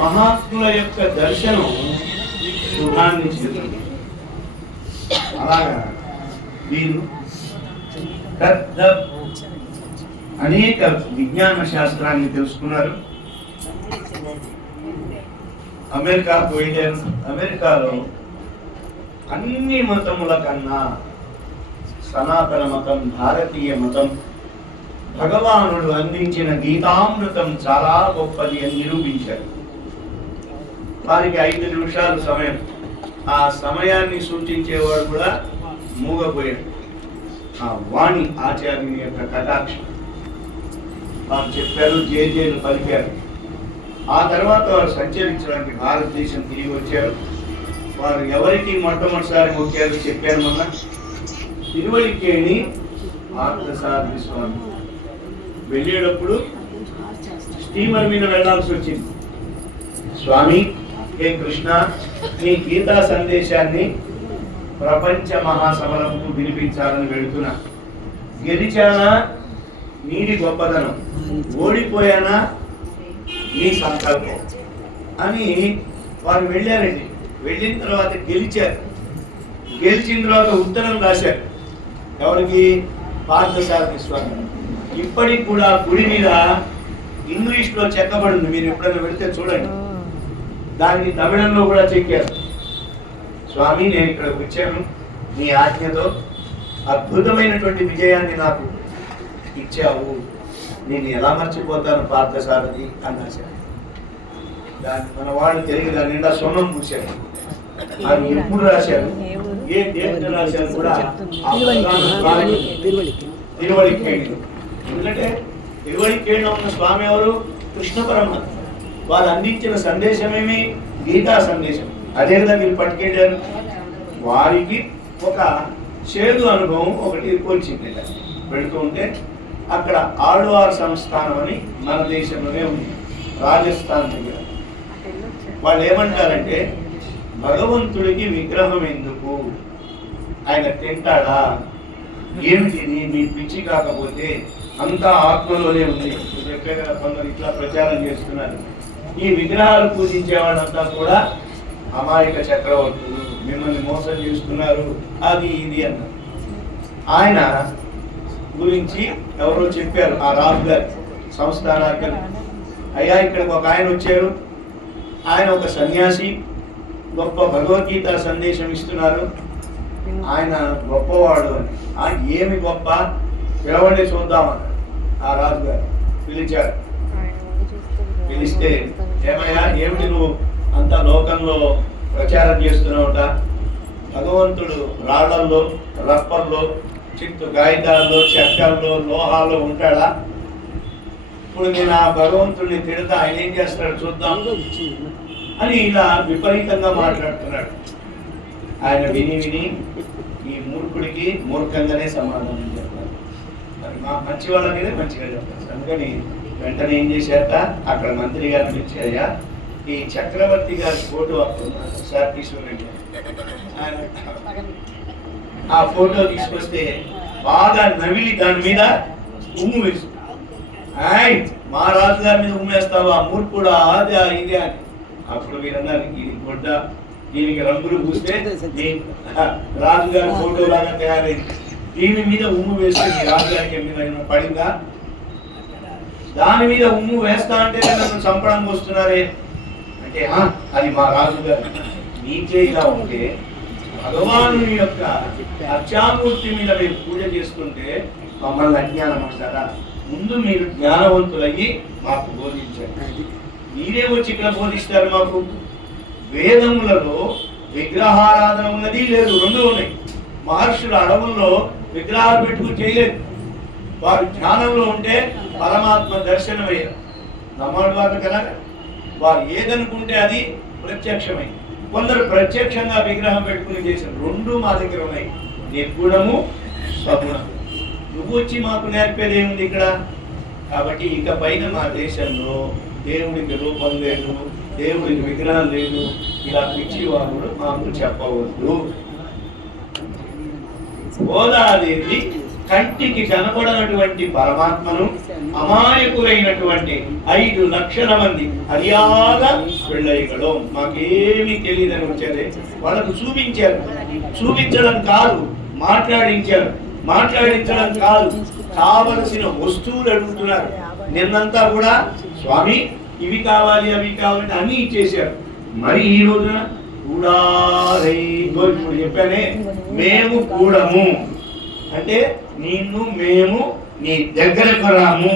మహాత్ముల యొక్క దర్శనం శుభాన్ని ఇస్తుంది. అలాగా వీరు పెద్ద అనేక విజ్ఞాన శాస్త్రాన్ని తెలుసుకున్నారు. అమెరికా పోయారు. అమెరికాలో అన్ని మతముల కన్నా సనాతన మతం, భారతీయ మతం, భగవానుడు అందించిన గీతామృతం చాలా గొప్పది అని నిరూపించారు. వారికి 5 నిమిషాల సమయం, ఆ సమయాన్ని సూచించేవాడు కూడా మూగపోయాడు. ఆ వాణి ఆచార్యుని యొక్క కటాక్షం. వారు చెప్పారు, జేజేలు పలికారు. ఆ తర్వాత వారు సంచరించడానికి భారతదేశం తిరిగి వచ్చారు. వారు ఎవరికి మొట్టమొదటిసారి మొక్కారు చెప్పారు. మొన్న తిరువళికేణి పార్థసారథి స్వామి వెళ్ళేటప్పుడు స్టీమర్ మీద వెళ్లాల్సి వచ్చింది. స్వామి, హే కృష్ణ, నీ గీతా సందేశాన్ని ప్రపంచ మహాసభలకు వినిపించాలని వెళుతున్నా. గెలిచానా నీది గొప్పదనం, ఓడిపోయానా నీ సంకల్పం అని వారు వెళ్ళారండి. వెళ్ళిన తర్వాత గెలిచారు. గెలిచిన తర్వాత ఉత్తరం రాశారు. ఎవరికి? పార్థసారథి స్వామి. ఇప్పటికి కూడా గుడి మీద ఇంగ్లీష్లో చెక్కబడింది. మీరు ఎప్పుడైనా వెళితే చూడండి. దానికి తమిళంలో కూడా చెక్కారు. స్వామి, నేను ఇక్కడికి వచ్చాను, నీ ఆజ్ఞతో అద్భుతమైనటువంటి విజయాన్ని నాకు ఇచ్చావు, నేను ఎలా మర్చిపోతాను పార్థసారథి అని రాశారు. దాన్ని మన వాళ్ళు తిరిగి దాని నిండా సొన్నం పూశారు. అది ఎప్పుడు రాశారు, ఏ డేట్ రాశారు కూడా తిరువళికేణిలో. ఎందుకంటే తిరువళికేణిలో ఉన్న స్వామి ఎవరు? కృష్ణ పరమాత్మ. వారు అందించిన సందేశమేమి? గీతా సందేశం. అదే కదా మీరు పట్టుకెళ్ళారు. వారికి ఒక చేదు అనుభవం ఒకటి పోల్చింది. వెళుతూ ఉంటే అక్కడ ఆళ్వార్ సంస్థానం అని మన దేశంలోనే ఉంది, రాజస్థాన్ దగ్గర. వాళ్ళు ఏమంటారంటే, భగవంతుడికి విగ్రహం ఎందుకు, ఆయన తింటాడా, ఏమిటిది, మీ పిచ్చి కాకపోతే అంతా ఆత్మలోనే ఉంది. కొందరు ఇట్లా ప్రచారం చేస్తున్నారు. ఈ విగ్రహాలు పూజించే వాళ్ళంతా కూడా అమాయక చక్రవర్తులు, మిమ్మల్ని మోసం చేస్తున్నారు, అది ఇది అన్నారు. ఆయన గురించి ఎవరో చెప్పారు, ఆ రాజు గారి సంస్థానాధికారి. అయ్యా, ఇక్కడికి ఒక ఆయన వచ్చారు, ఆయన ఒక సన్యాసి, గొప్ప భగవద్గీత సందేశం ఇస్తున్నారు, ఆయన గొప్పవాడు అని. ఏమి గొప్ప, పిలవండి చూద్దామన్నారు. ఆ రాజుగారు పిలిచారు. పిలిస్తే, ఏమయ్యా, ఏమిటి నువ్వు అంత లోకంలో ప్రచారం చేస్తున్నావుట, భగవంతుడు రాళ్లల్లో, రప్పల్లో, చిత్తు కాగితాల్లో, చెక్కల్లో, లోహాల్లో ఉంటాడా? ఇప్పుడు నేను ఆ భగవంతుడిని తిడతా, ఆయన ఏం చేస్తాడు చూద్దాం అని ఇలా విపరీతంగా మాట్లాడుతున్నాడు. ఆయన విని విని ఈ మూర్ఖుడికి మూర్ఖంగానే సమాధానం చెప్పారు. మరి మా మంచి వాళ్ళకైతే మంచిగా చెప్తారు. అందుకని వెంటనే ఏం చేశారట, అక్కడ మంత్రి గారిని పిలిచారయ్యా, ఈ చక్రవర్తి గారి ఫోటో అప్పుడు సార్ తీసుకురండి. ఆ ఫోటో తీసుకొస్తే బాగా నవిలి దాని మీద ఉమ్ము వేసు. మా రాజు గారి మీద ఉమ్మేస్తావా మూర్ఖుడా, అది ఇది అని. అప్పుడు వీరన్నారు, ఇది గొడ్డ, దీనికి రంగులు పూస్తే రాజుగారి ఫోటో లాగా తయారైంది, దీని మీద ఉమ్ము వేస్తే రాజుగారికి ఏమైనా పడిందా? దాని మీద ఉమ్ము వేస్తా అంటే నన్ను చంపడానికి వస్తున్నారే అంటే, అది మా రాజుగారు. నీకే ఇలా ఉంటే భగవాను యొక్క అర్చామూర్తి మీద మీరు పూజ చేస్తుంటే మమ్మల్ని అజ్ఞానం అంటారా? ముందు మీరు జ్ఞానవంతులయ్యి మాకు బోధించండి. మీరే వచ్చి ఇక్కడ బోధిస్తారు మాకు. వేదములలో విగ్రహారాధన ఉన్నది లేదు, రెండు ఉన్నాయి. మహర్షులు అడవుల్లో విగ్రహాలు పెట్టుకుని చేయలేదు. వారు జ్ఞానంలో ఉంటే పరమాత్మ దర్శనమయ్యారు. నమ్మడు వారు కదా, వారు ఏదనుకుంటే అది ప్రత్యక్షమైంది. కొందరు ప్రత్యక్షంగా విగ్రహం పెట్టుకుని చేశారు. రెండు మా దగ్గర ఉన్నాయి, నిర్గుణము సగుణం. నువ్వు వచ్చి మాకు నేర్పేది ఏముంది ఇక్కడ? కాబట్టి ఇక పైన మా దేశంలో దేవుడికి రూపం లేదు, దేవుడికి విగ్రహం లేదు, ఇలా పిచ్చి వాడు మాకు చెప్పవద్దు. గోదాదేవి కంటికి కనపడనటువంటి పరమాత్మను అమాయకులైనటువంటి 5 లక్షల మంది హరియాల వెళ్ళగలం మాకేమీ తెలియదని వచ్చారే వాళ్ళకు చూపించారు. చూపించడం కాదు, మాట్లాడించడం కాదు, కావలసిన వస్తువులు అడుగుతున్నారు. నిన్నంతా కూడా స్వామి ఇవి కావాలి అవి కావాలంటే అన్ని ఇచ్చేశారు. మరి ఈ రోజున ఇప్పుడు చెప్పానే, మేము కూడము అంటే మేము నీ దగ్గరకు రాము.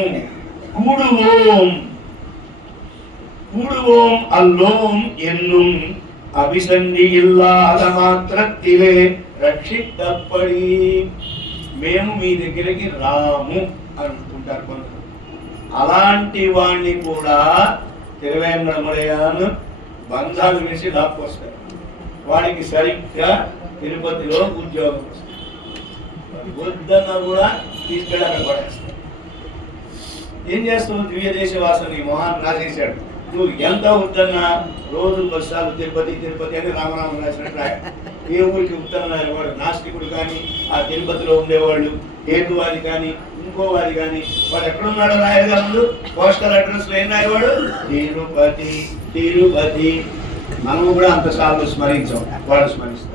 கூடுவோம் அல்லோம் என்னும் అభిసంధి ఇల్లాల మాత్రత్తిలే రక్షితపడి మేము మీ దగ్గరికి రాము అనుకుంటారు కొందరు. అలాంటి వాణ్ణి కూడా తిరువేంద్రమలయాను బంధాలు వేసి లాక్కొస్తారు. వాడికి సరిగ్గా తిరుపతిలో ఉద్యోగం వస్తుంది. వద్దన్న కూడా తీసుకెళ్ళి అక్కడ పడేస్తారు. ఏం చేస్తున్నావు? దివ్య దేశవాసని మొహాన్ని రాసేశాడు. నువ్వు ఎంత వద్దన్నా రోజు బస్సాలు తిరుపతి అని రామనామం రాసినట్టు రాయ. ఏ ఊరికి ఉత్తరం రాయవాడు నాస్తికుడు కానీ, ఆ తిరుపతిలో ఉండేవాళ్ళు హేతువాది కానీ, ఇంకోవాది కానీ, వాడు ఎక్కడున్నాడో రాయగా ముందు పోస్టల్ అడ్రస్ లో ఏం రాయవాడు? తిరుపతి. మనము కూడా అంతసార్లు స్మరించాం, వాడు స్మరిస్తాడు.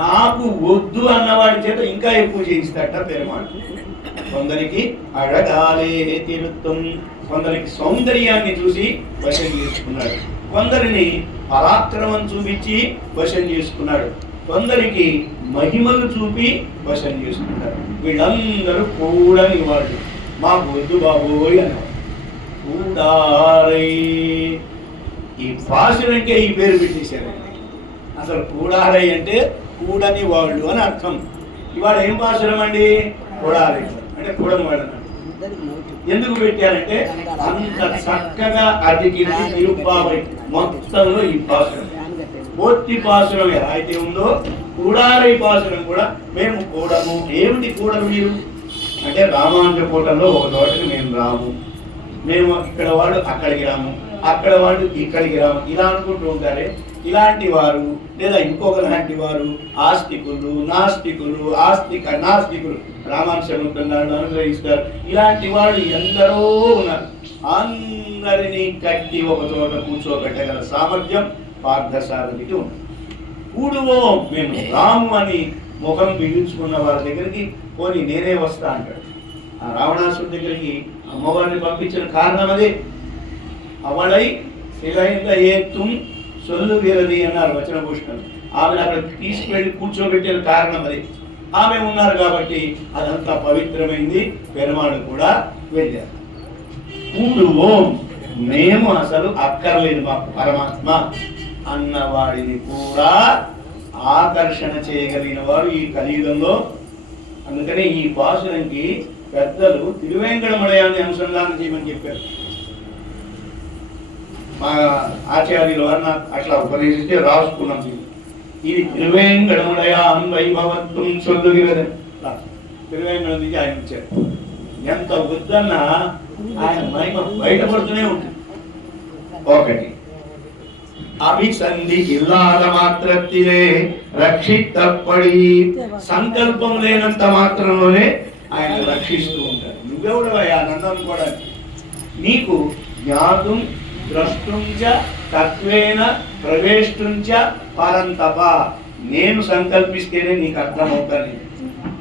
నాకు వద్దు అన్నవాడి చేత ఇంకా ఎక్కువ చేయిస్తాట పెరుమాడు. కొందరికి అడగాలే తిరుత్తం, కొందరికి సౌందర్యాన్ని చూసి వశం చేసుకున్నాడు, కొందరిని పరాక్రమం చూపించి వశం చేసుకున్నాడు, కొందరికి మహిమలు చూపి వశం చేసుకున్నాడు. వీళ్ళందరూ కూడని వాళ్ళు. మాకు వద్దు బాబోయ్ అన్నారు. కూడారై ఈ భాషలకే ఈ పేరు పెట్టేశారండి. అసలు కూడారై అంటే కూడని వాళ్ళు అని అర్థం. ఇవాళ ఏం భాషలం అండి? కూడారై అంటే కూడని వాళ్ళు. ఎందుకు పెట్టారంటే అంత చక్కగా అతికింది తిరుప్పావై మొత్తంలో ఈ పాసురం. పూర్తి పాసురం ఎలా అయితే ఉందో కూడారై పాసురం కూడా మేము కూడము. ఏమిటి కూడరు మీరు అంటే రామానుజ కూటంలో ఒక చోటకి మేము రాము, మేము ఇక్కడ వాడు అక్కడికి రాము, అక్కడ వాడు ఇక్కడికి రాము, ఇలా అనుకుంటూ ఉంటారే. ఇలాంటి వారు లేదా ఇంకొక లాంటి వారు ఆస్తికులు, నాస్తికులు, నాస్తికులు రామానుజములను అనుగ్రహిస్తారు. ఇలాంటి వాళ్ళు ఎందరో ఉన్నారు. అందరినీ కట్టి ఒక చోట కూర్చోబెట్టగల సామర్థ్యం పార్థసారథికి ఉంది. కూడువో మేము రాము అని ముఖం బిగించుకున్న వారి దగ్గరికి పోనీ నేనే వస్తా అంటాడు. ఆ రావణాసుడి దగ్గరికి అమ్మవారిని పంపించిన కారణం అదే. అవళై శిలైంద ఏత్తుం సొల్లు వీరది అన్నారు వచనభూషణులు. ఆమెను అక్కడ తీసుకువెళ్ళి కూర్చోబెట్టిన కారణం అది. ఆమె ఉన్నారు కాబట్టి అదంతా పవిత్రమైంది. పెరుమాడు కూడా వెళ్ళారు. కూడువో మేము అసలు అక్కర్లేదు మాకు పరమాత్మ అన్నవాడిని కూడా ఆకర్షణ చేయగలిగిన వారు ఈ కలియుగంలో. అందుకనే ఈ పాసురంకి పెద్దలు తిరువేంకటమలయాన్ని అనుసంధానం చేయమని చెప్పారు. మా ఆచార్యుల వారు నాకు అట్లా ఉపదేశిస్తే రాసుకున్నాం. ఇది తిరువేంకటమలయాన్ వైభవత్వం చొల్లుగిరద. తిరువేంకటం నుంచి ఆయన ఇచ్చారు. ఎంత వద్దన్నా ఆయన మహిమ బయటపడుతూనే ఉంటుంది. ఒకటి అభిసంధి ఇల్లాల మాత్రత్తిలే రక్షితపడి, సంకల్పం లేనంత మాత్రంలోనే ఆయన రక్షిస్తూ ఉంటారు. నువ్వెవడవయ్యా నన్ను అనుకోవడానికి? నీకు జ్ఞాతం ద్రష్టుంచ తత్వేన ప్రవేశించ పరంతప. నేను సంకల్పిస్తేనే నీకు అర్థమవుతాను.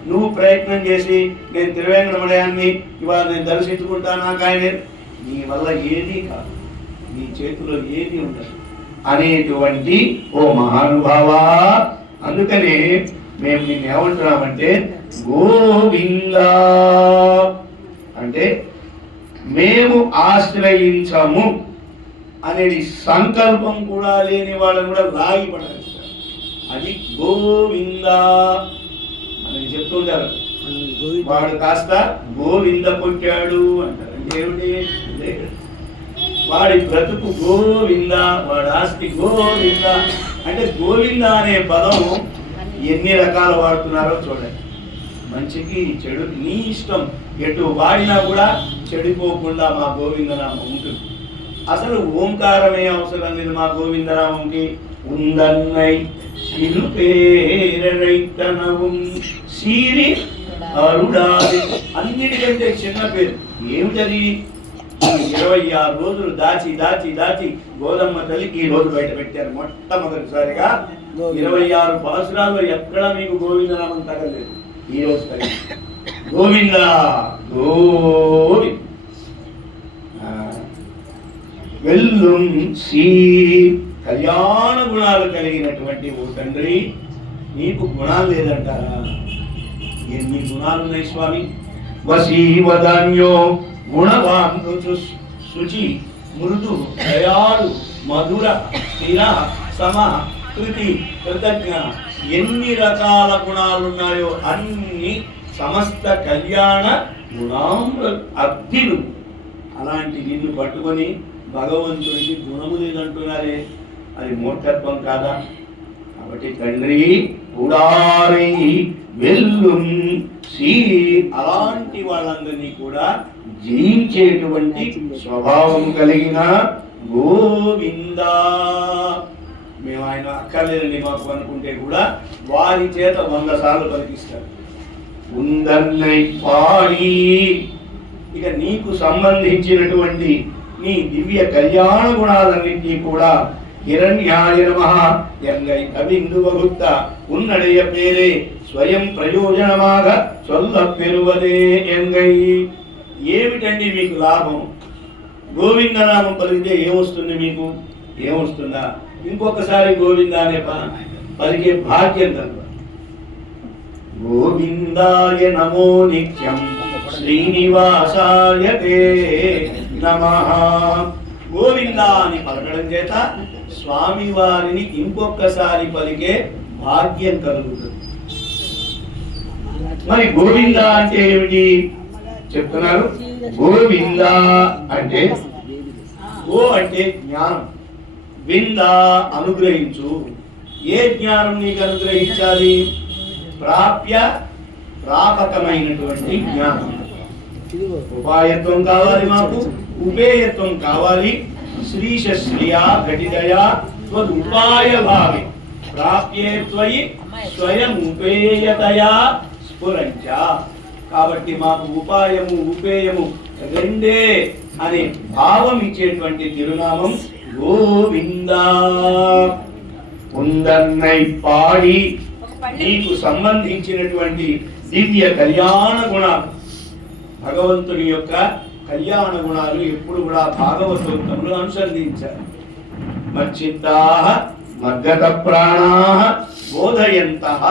నువ్వు ప్రయత్నం చేసి నేను తిరువేంకటమలయాన్ని ఇవాళ నేను దర్శించుకుంటానా కానీ నీ వల్ల ఏదీ కాదు, నీ చేతిలో ఏది ఉండదు అనేటువంటి ఓ మహానుభావా. అందుకనే మేము నిన్ను ఏమంటున్నామంటే గోవింద అంటే మేము ఆశ్రయించము అనేది సంకల్పం కూడా లేని వాళ్ళని కూడా లాగి పడేస్తారు. అది గోవింద అని చెప్తుంటారు. వాడు కాస్త గోవింద పుట్టాడు అంటారు. అంటే ఏమిటి? వాడి బ్రతుకు గోవింద, వాడి ఆస్తి గోవింద. అంటే గోవింద అనే పదం ఎన్ని రకాలు వాడుతున్నారో చూడండి. మంచికి చెడు నీ ఇష్టం, ఎటు వాడినా కూడా చెడిపోకుండా మా గోవిందనామం ఉంటుంది. అసలు ఓంకారమే అవసరం లేదు మా గోవిందనామంకి. ఉందన్నై సిరుపేరైతనவும் సీరి అరుడాది, అన్నిటికంటే చిన్న పేరు ఏమిటది? 26 రోజులు దాచి దాచి దాచి గోదమ్మ తల్లికి ఈ రోజు బయట పెట్టారు మొట్టమొదటిసారిగా. 26 పాసురాల్లో ఎక్కడా మీకు గోవిందనామం తగలేదు. ఈ రోజు తగిలి గోవింద గోవింద. వెల్లుం శ్రీ కళ్యాణ గుణాలు కలిగినటువంటి ఓ తండ్రి, నీకు గుణాలు లేదంటారా? ఎన్ని గుణాలు ఉన్నాయి స్వామి. వసీవదాన్యో గుణవాన్ శుచి మృదు దయాళు మధుర స్థిర సమ కృతి కృతజ్ఞ, ఎన్ని రకాల గుణాలున్నాయో అన్ని సమస్త కళ్యాణ గుణాములు అర్థిలు. అలాంటి నిన్ను పట్టుకొని భగవంతుడికి గుణము లేదంటున్నారే, అది మూర్ఖత్వం కాదా? కాబట్టి తండ్రి ఉడారై వెల్లుం శ్రీ, అలాంటి వాళ్ళందరినీ కూడా జయించేటువంటి స్వభావం కలిగిన గోవింద. మేము ఆయన అక్కర్లేదండి మాకు అనుకుంటే కూడా వారి చేత 100 సార్లు పలికిస్తారు. ఉందన్నై పాడి, ఇక నీకు సంబంధించినటువంటి నీ దివ్య కళ్యాణ గుణాలన్నింటినీ కూడా హిరణ్యాయ నమః ఎంగై కవిందు వగుత్త ఉన్నడయ పేరే స్వయం ప్రయోజనమాగ చొల్ల పెరువదే ఎంగై. ఏమిటండి మీకు లాభం? గోవిందనామం పలికితే ఏమొస్తుంది మీకు? ఏమొస్తుందా? ఇంకొకసారి గోవింద అనే పలికే భాగ్యం కలుగు. గోవిందాయ నమో నిత్యం శ్రీనివాసాయ తే నమః. గోవింద అని పలకడం చేత స్వామి వారిని ఇంకొకసారి పలికే భాగ్యం కలుగుతుంది. మరి గోవింద అంటే ఏమిటి చెప్తున్నారు? గోవింద అంటే గో అంటే జ్ఞానం, వింద అనుగ్రహించు. ఏ జ్ఞానం నీకు అనుగ్రహించాలి? ప్రాపకమైనటువంటి జ్ఞానం. ఉపాయత్వం కావాలి మాకు, ఉపేయత్వం కావాలి. శ్రీశ్రియా ఘటితయా త్వదుపాయ భావి ప్రాప్యే త్వయి స్వయం ఉపేయతయా స్ఫురంచ. కాబట్టి మాకు ఉపాయము ఉపేయము రెండే అనే భావం ఇచ్చేటువంటి తిరునామం గోవింద. ఉందన్నై పాడి, నీకు సంబంధించినటువంటి దివ్య కళ్యాణ గుణాలు, భగవంతుని యొక్క కళ్యాణ గుణాలు ఎప్పుడు కూడా భాగవతోత్తములు అనుసంధించారు. మచ్చిత్తాః మగ్గత ప్రాణాః బోధయంతః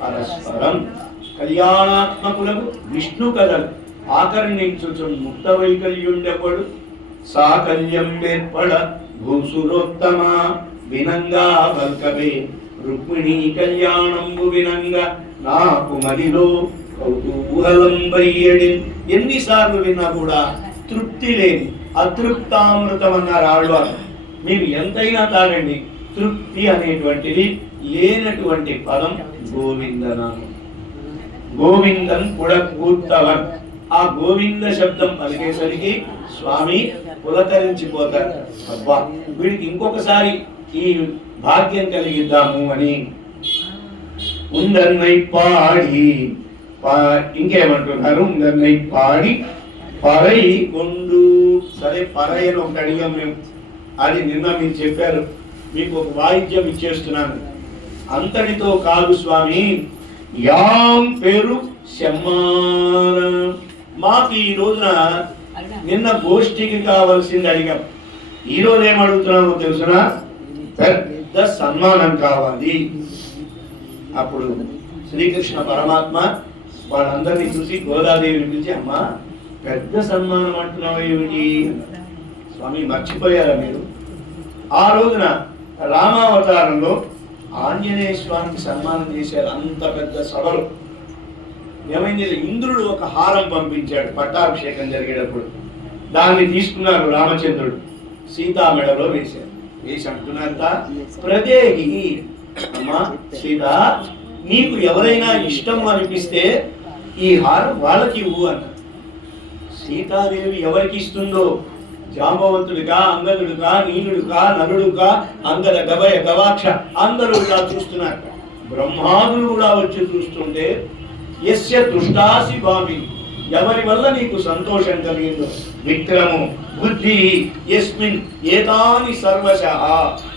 పరస్పరం. కళ్యాణాత్మకులకు విష్ణు కథలు ఆకర్ణించుచు ముక్త వైకల్యుండెపడు సాకల్యం ఏర్పడ భూసురోత్తమ వినంగా వల్కవే రుక్మిణీ కళ్యాణంబు వినంగా నాకు మదిలో కౌతూహలం వయ్యడి. ఎన్నిసార్లు విన్నా కూడా తృప్తి లేని అతృప్తామృతం అన్నారు ఆళ్వారు. మీరు ఎంతైనా తాగండి, తృప్తి అనేటువంటిది లేనటువంటి పదం గోవిందనామం. గోవిందం పుడకూర్తవన్. ఆ గోవింద శబ్దం పలికేసరికి స్వామి పులకరించిపోతారు. అబ్బా, వీడికి ఇంకొకసారి ఈ భాగ్యం కలిగిద్దాము అని. ఉందన్నై పాడి, ఇంకేమంటున్నారు? ఉందన్నై పాడి పరై కొండు. సరే, పరై అని ఒకటి అడిగాం మేము, అది నిన్న మీరు చెప్పారు. మీకు ఒక వాయిద్యం ఇచ్చేస్తున్నాను. అంతటితో కాదు స్వామి, యాం పేరు శమ్మాన. మాకు ఈ రోజున నిన్న గోష్ఠికి కావాల్సింది అడిగాం. ఈ రోజు ఏం అడుగుతున్నామో తెలుసునా? పెద్ద సన్మానం కావాలి. అప్పుడు శ్రీకృష్ణ పరమాత్మ వాళ్ళందరినీ చూసి గోదాదేవిని పిలిచి, అమ్మా పెద్ద సన్మానం అంటున్నావు ఏమిటి? స్వామి మర్చిపోయారా మీరు? ఆ రోజున రామావతారంలో ఆంజనేయ స్వామికి సన్మానం చేశారు. అంత పెద్ద సభలు ఏమైంది? ఇంద్రుడు ఒక హారం పంపించాడు పట్టాభిషేకం జరిగేటప్పుడు. దాన్ని తీసుకున్నారు రామచంద్రుడు, సీతా మెడలో వేశారు. వేసి అంటున్నారట, ప్రదేహి అమ్మా సీత, నీకు ఎవరైనా ఇష్టం అనిపిస్తే ఈ హారం వాళ్ళకి ఇవ్వు అన్న. సీతాదేవి ఎవరికి ఇస్తుందో, జాంబవంతుడిగా, అంగదుడుగా, నీలుడుగా, నలుడుగా, అంగద గవయ గవాక్ష అందరూ ఇలా చూస్తున్నారు. బ్రహ్మాదులు కూడా వచ్చి చూస్తుంటే యస్య తుష్టాసి భామిని, ఎవరి వల్ల నీకు సంతోషం కలిగిందో, విక్రము బుద్ధి యస్మిన్ ఏతాని సర్వశః,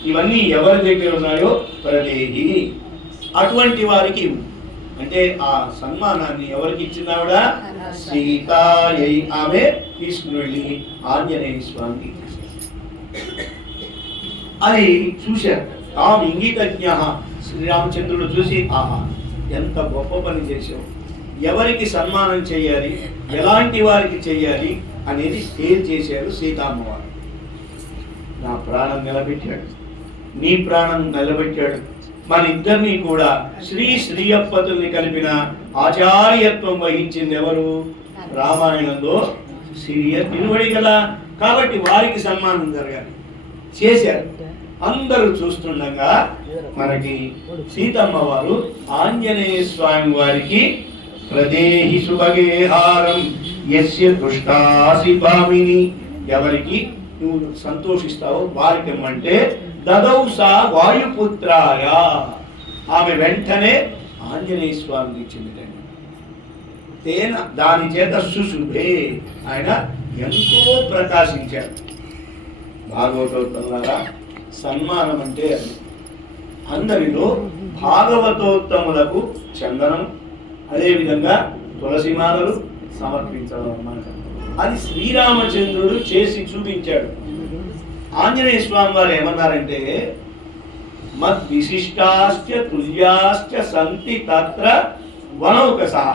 ఇవన్నీ ఎవరి దగ్గర ఉన్నాయో ప్రదేహి, అటువంటి వారికి ఇవ్వు. అంటే ఆ సన్మానాన్ని ఎవరికి ఇచ్చిందావిడ? సీతాయై, ఆమె తీసుకుని వెళ్ళి ఆంజనేయ స్వామికి అది చూశారు. తాము ఇంగితజ్ఞ, శ్రీరామచంద్రుడు చూసి ఆహా ఎంత గొప్ప పని చేశావు, ఎవరికి సన్మానం చేయాలి, ఎలాంటి వారికి చేయాలి అనేది చేశారు సీతామ్మవారు. నా ప్రాణం నిలబెట్టాడు, నీ ప్రాణం నిలబెట్టాడు, మన ఇద్దరిని కూడా శ్రీయప్పతుల్ని కలిపిన ఆచార్యత్వం వహించింది ఎవరు? రామాయణంలో సిరియ తిరువడి కదా. కాబట్టి వారికి సన్మానం జరగాలి, చేశారు. అందరూ చూస్తుండగా మనకి సీతమ్మ వారు ఆంజనేయ స్వామి వారికి ప్రదేహి సుభగేహారం యస్య తుష్టాసి భామిని, ఎవరికి నువ్వు సంతోషిస్తావో వారికి ఇమ్మంటే దదౌ సా వాయుపుత్రాయ, ఆమె వెంటనే ఆంజనేయ స్వామికి ఇచ్చింది. తేన, దాని చేత సుశుభే, ఆయన ఎంతో ప్రకాశించారు. భాగవతోత్తములారా, సన్మానం అంటే అది. అందరిలో భాగవతోత్తములకు చందనం, అదేవిధంగా తులసిమాలలు సమర్పించడం అన్నమాట. అది శ్రీరామచంద్రుడు చేసి చూపించాడు. ఆంజనేయ స్వామి వారు ఏమన్నారంటే, మద్ విశిష్టాశ్చ తుల్యాశ్చ సంతి తత్ర వనౌకసః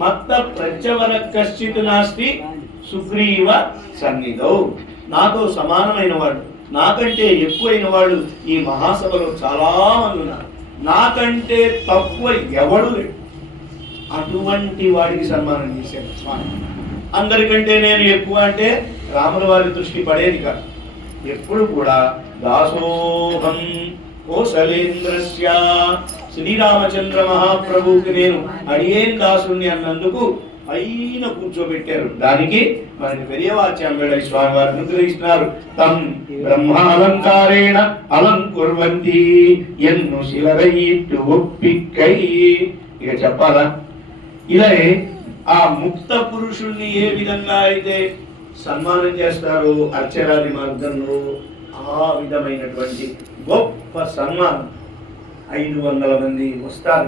మత్త ప్రత్యవర కశ్చిత్ నాస్తి సుగ్రీవ సన్నిధౌ. నాతో సమానమైన వాడు, నాకంటే ఎక్కువైన వాడు ఈ మహాసభలో చాలా మంది ఉన్నారు, నాకంటే తక్కువ ఎవడు లేడు. అటువంటి వాడికి సన్మానం చేశాడు స్వామి. అందరికంటే నేను ఎక్కువ అంటే రాముల వారి దృష్టి పడేది కాదు. ఎప్పుడు కూడా దాసోహం కోసలేంద్రస్య, శ్రీరామచంద్ర మహాప్రభువుకి నేను అడిగేన్ దాసుని అన్నందుకు పైన కూర్చోబెట్టారు. దానికి మనకి పెరియవాచ్యంబేడ స్వామి వారు అనుగ్రహిస్తున్నారు. తం బ్రహ్మాలంకారేణ అలంకుర్వంతి ఎన్ను శిలరైట్టు ఒప్పిక్కై. ఇక చెప్పాలా, ఇలా ఆ ముక్త పురుషుణ్ణి ఏ విధంగా అయితే సన్మానం చేస్తారు అర్చరాది మార్గంలో, ఆ విధమైనటువంటి గొప్ప సన్మానం. 500 మంది వస్తారు,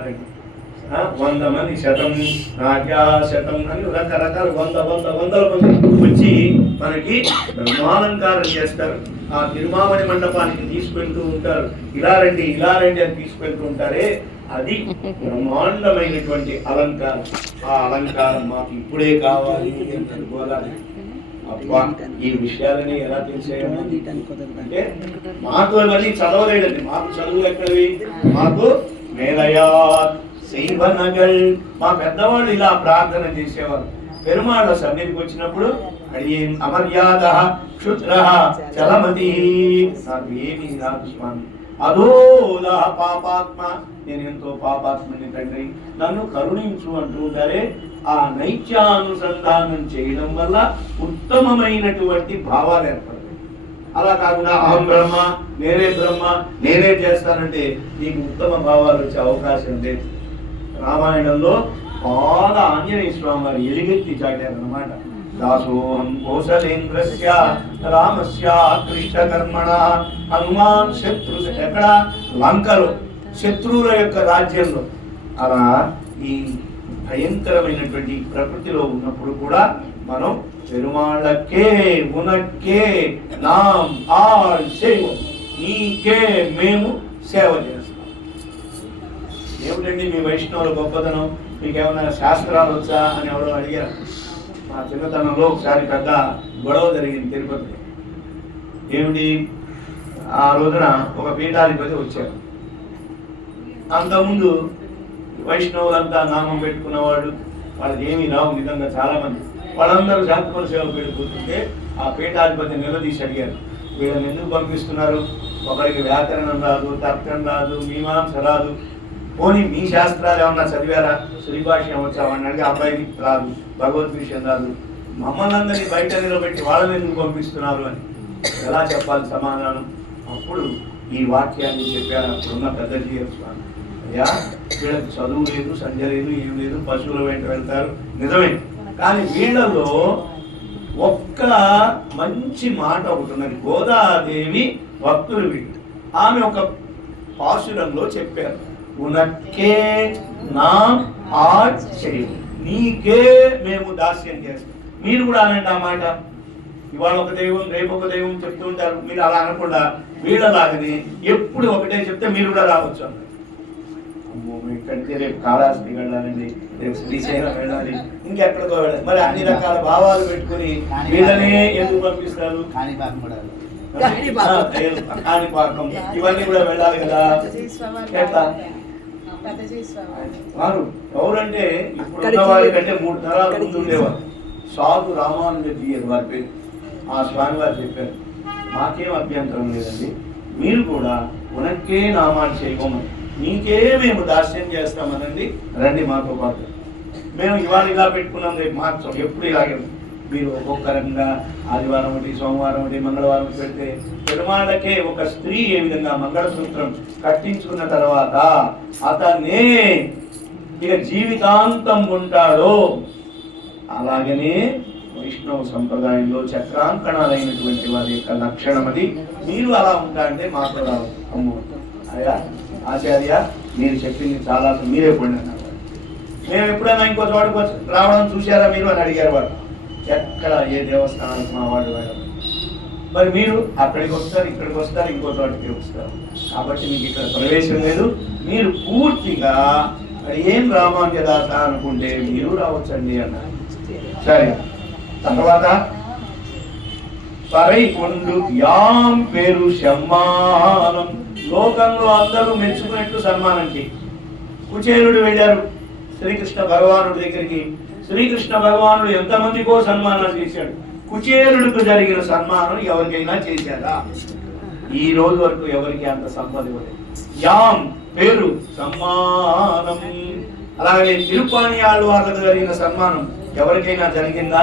100 మంది, 100 రాజా 100 అని రకరకాల 100 మంది వచ్చి మనకి బ్రహ్మాలంకారం చేస్తారు. ఆ తిరుమావణి మండపానికి తీసుకెళ్తూ ఉంటారు. ఇలా రండి అని తీసుకెళ్తూ ఉంటారే, అది బ్రహ్మాండమైనటువంటి అలంకారం. ఆ అలంకారం మాకు ఇప్పుడే కావాలి అని అనుకోవాలి. అబ్బా, ఈ విషయాలని ఎలా తెలిసేయమో అంటే మాకు అవన్నీ చదవలేదండి. మాకు చదువు ఎక్కడివి? మాకు మేలయా శైవనగల్, మా పెద్దవాళ్ళు ఇలా ప్రార్థన చేసేవారు. పెరుమాళ్ళ సన్నిధికి వచ్చినప్పుడు అడిగే అమర్యాద క్షుద్ర చలమతి, నాకు ఏమి రాదు స్వామి, అదోద పాపాత్మ, నేను ఎంతో పాపాత్మని తండ్రి, నన్ను కరుణించు అంటూ ఉంటారే. ఆ నైత్యానుసంధానం చేయడం వల్ల ఉత్తమమైనటువంటి భావాలు ఏర్పడతాయి. అలా కాకుండా అహం బ్రహ్మ, నేనే చేస్తానంటే నీకు ఉత్తమ భావాలు వచ్చే అవకాశం లేదు. రామాయణంలో బాగా ఆంజనేయ స్వామి వారు ఎలుగెత్తి చాటారన్నమాట. దాసోహం కోసలేంద్రస్య రామస్య కృష్ణకర్మణ హనుమాన్ శత్రు, ఎక్కడ? లంకలో, శత్రువుల యొక్క రాజ్యంలో. అలా ఈ భయంకరమైనటువంటి ప్రకృతిలో ఉన్నప్పుడు కూడా మనం పెరుమాళ్ళకే ఉనకే నాం ఆల్ సేవం, నీకే మేము సేవ చేస్తాం. ఏమిటండి మీ వైష్ణవుల గొప్పతనం, మీకేమైనా శాస్త్రాలు వచ్చా అని ఎవరో అడిగారు. మా చిన్నతనంలో ఒకసారి పెద్ద గొడవ జరిగింది తిరుపతిలో. ఏమిటి? ఆ రోజున ఒక పీఠాధిపతి వచ్చారు. అంతకుముందు వైష్ణవులంతా నామం పెట్టుకున్నవాళ్ళు, వాళ్ళకి ఏమీ రావు నిజంగా చాలా మంది, వాళ్ళందరూ శాంతిపర సేవ పెట్టుకుంటుంటే ఆ పీఠాధిపతి నిలదీసి అడిగారు, వీళ్ళని ఎందుకు పంపిస్తున్నారు? ఒకరికి వ్యాకరణం రాదు, తర్కం రాదు, మీమాంస రాదు, పోనీ మీ శాస్త్రాలు ఏమన్నా చదివారా? శ్రీభాష్యం వచ్చామని అడిగి అబ్బాయికి రాదు, భగవద్ విషయం రాదు, మమ్మల్ని అందరినీ బయట నిలబెట్టి వాళ్ళని ఎందుకు పంపిస్తున్నారు అని ఎలా చెప్పాలి సమాధానం? అప్పుడు ఈ వాక్యాన్ని చెప్పారు అప్పుడున్న పెద్ద జీఎఫ్ స్వామి. అయ్యా వీళ్ళకి చదువు లేదు, సంధ్య లేదు, ఏం లేదు, పశువుల వెంట వెళ్తారు, నిజమే. కానీ వీళ్ళలో ఒక్క మంచి మాట ఒకటి ఉన్నది. గోదాదేవి భక్తులు వీళ్ళు. ఆమె ఒక పాశురంలో చెప్పారు, ఉనక్కే నా ఆడ్ చేయి, నీకే మేము దాస్యం చేస్తాం. మీరు కూడా అనండి ఆ మాట. ఇవాళ ఒక దైవం, రేపు ఒక దైవం చెప్తూ ఉంటారు. మీరు అలా అనకుండా వీళ్ళలాగని ఎప్పుడు ఒకటే చెప్తే మీరు కూడా రావచ్చు అన్నారు. అమ్మో ఇక్కడికి రేపు కాళహస్తి వెళ్ళాలండి, రేపు శ్రీశైలం వెళ్ళాలి, ఇంకెక్కడికో వెళ్ళాలి. మరి అన్ని రకాల భావాలు పెట్టుకుని వీళ్ళనే ఎందుకు పంపిస్తారు? కాణిపాకం ఇవన్నీ కూడా వెళ్ళాలి కదా. ఎట్లా వారు ఎవరంటే ఇప్పుడు ఉన్న వారి కంటే 3 తరాల ముందు ఉండేవారు. సాధు రామానుజ జీయర్ వారి పేరు. ఆ స్వామి వారు చెప్పారు, మాకేం అభ్యంతరం లేదండి, మీరు కూడా ఉనక్కే నామాన్ని చేయమని, నీకే మేము దాస్యం చేస్తామనండి, రండి మాతో పాటు. మేము ఇవాళ ఇలా పెట్టుకున్నాం, రేపు మార్చాం, ఎప్పుడు ఇలాగే. మీరు ఒక్కొక్క రకంగా ఆదివారం ఒకటి, సోమవారం ఒకటి, మంగళవారం పెడితే పెరుమాళ్ళకే ఒక స్త్రీ ఏ విధంగా మంగళసూత్రం కట్టించుకున్న తర్వాత అతనే ఇక జీవితాంతం ఉంటాడో, అలాగనే వైష్ణవ సంప్రదాయంలో చక్రాంకణాలైనటువంటి వారి యొక్క లక్షణం అది. మీరు అలా ఉంటా అంటే మాతో రావు. అమ్మో అయ్యా ఆచార్య మీరు చెప్పింది చాలా, మీరే పోండి అన్నారు. మేము ఎప్పుడైనా ఇంకో చోటుకు రావడం చూశారా మీరు అని అడిగారు వాడు. ఎక్కడ ఏ దేవస్థానానికి మా వాడు వెళ్ళారు. మరి మీరు అక్కడికి వస్తారు, ఇక్కడికి వస్తారు, ఇంకో చోటికి వస్తారు. కాబట్టి మీకు ఇక్కడ ప్రవేశం లేదు. మీరు పూర్తిగా ఏం రామానుజదాస అనుకుంటే మీరు రావచ్చండి అన్నారు. సరే, తర్వాత పరైకొండు యాం పేరు సమ్మానం, లోకంలో అందరూ మెచ్చుకున్నట్టు సన్మానంకి కుచేలుడు వెళ్ళారు శ్రీకృష్ణ భగవానుడి దగ్గరికి. శ్రీకృష్ణ భగవానుడు ఎంతమందికో సన్మానాలు చేశాడు. కుచేలుడికి జరిగిన సన్మానం ఎవరికైనా చేశారా? ఈ రోజు వరకు ఎవరికి అంత సంపద ఇవ్వలేదు. యాం పేరు సమ్మానం. అలాగే తిరుపాణి ఆళ్వార్లకు జరిగిన సన్మానం ఎవరికైనా జరిగిందా?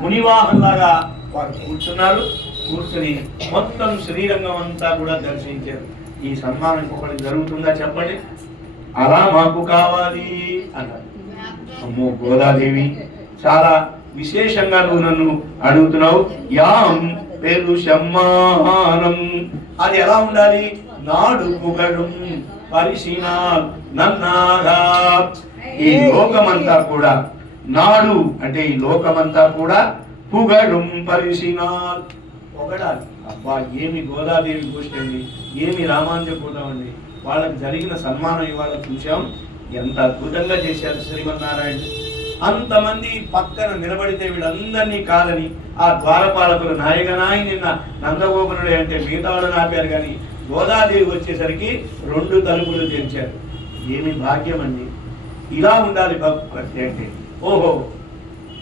మునివాహంలాగా వారు కూర్చున్నారు, కూర్చుని మొత్తం శ్రీరంగం అంతా కూడా దర్శించారు. ఈ సన్మానం ఒకటి జరుగుతుందా చెప్పండి? అలా మాకు కావాలి అన్నారు. అమ్మో గోదాదేవి, చాలా విశేషంగా నువ్వు నన్ను అడుగుతున్నావు. యాం పేరు సమ్మానం, అది ఎలా ఉండాలి? నాడు పుగడు పరిశీనా నన్నాగా, ఈ లోకమంతా కూడా, నాడు అంటే ఈ లోకమంతా కూడా, పుగడు పరిశీనా పొగడాలి. అబ్బా ఏమి గోదాదేవి గోష్ఠి అండి, ఏమి రామానుజ కూటం అండి. వాళ్ళకి జరిగిన సన్మానం ఇవాళ చూసాం, ఎంత అద్భుతంగా చేశారు శ్రీమన్నారాయణ. అంతమంది పక్కన నిలబడితే వీళ్ళందరినీ కాదని ఆ ద్వారపాలకులు నాయగనాయి నిన్న నందగోపురుడే అంటే మిగతా వాళ్ళని ఆపారు, కానీ గోదాదేవి వచ్చేసరికి 2 తలుపులు తెరిచారు. ఏమి భాగ్యం అండి. ఇలా ఉండాలి భక్తి అంటే. ఓహో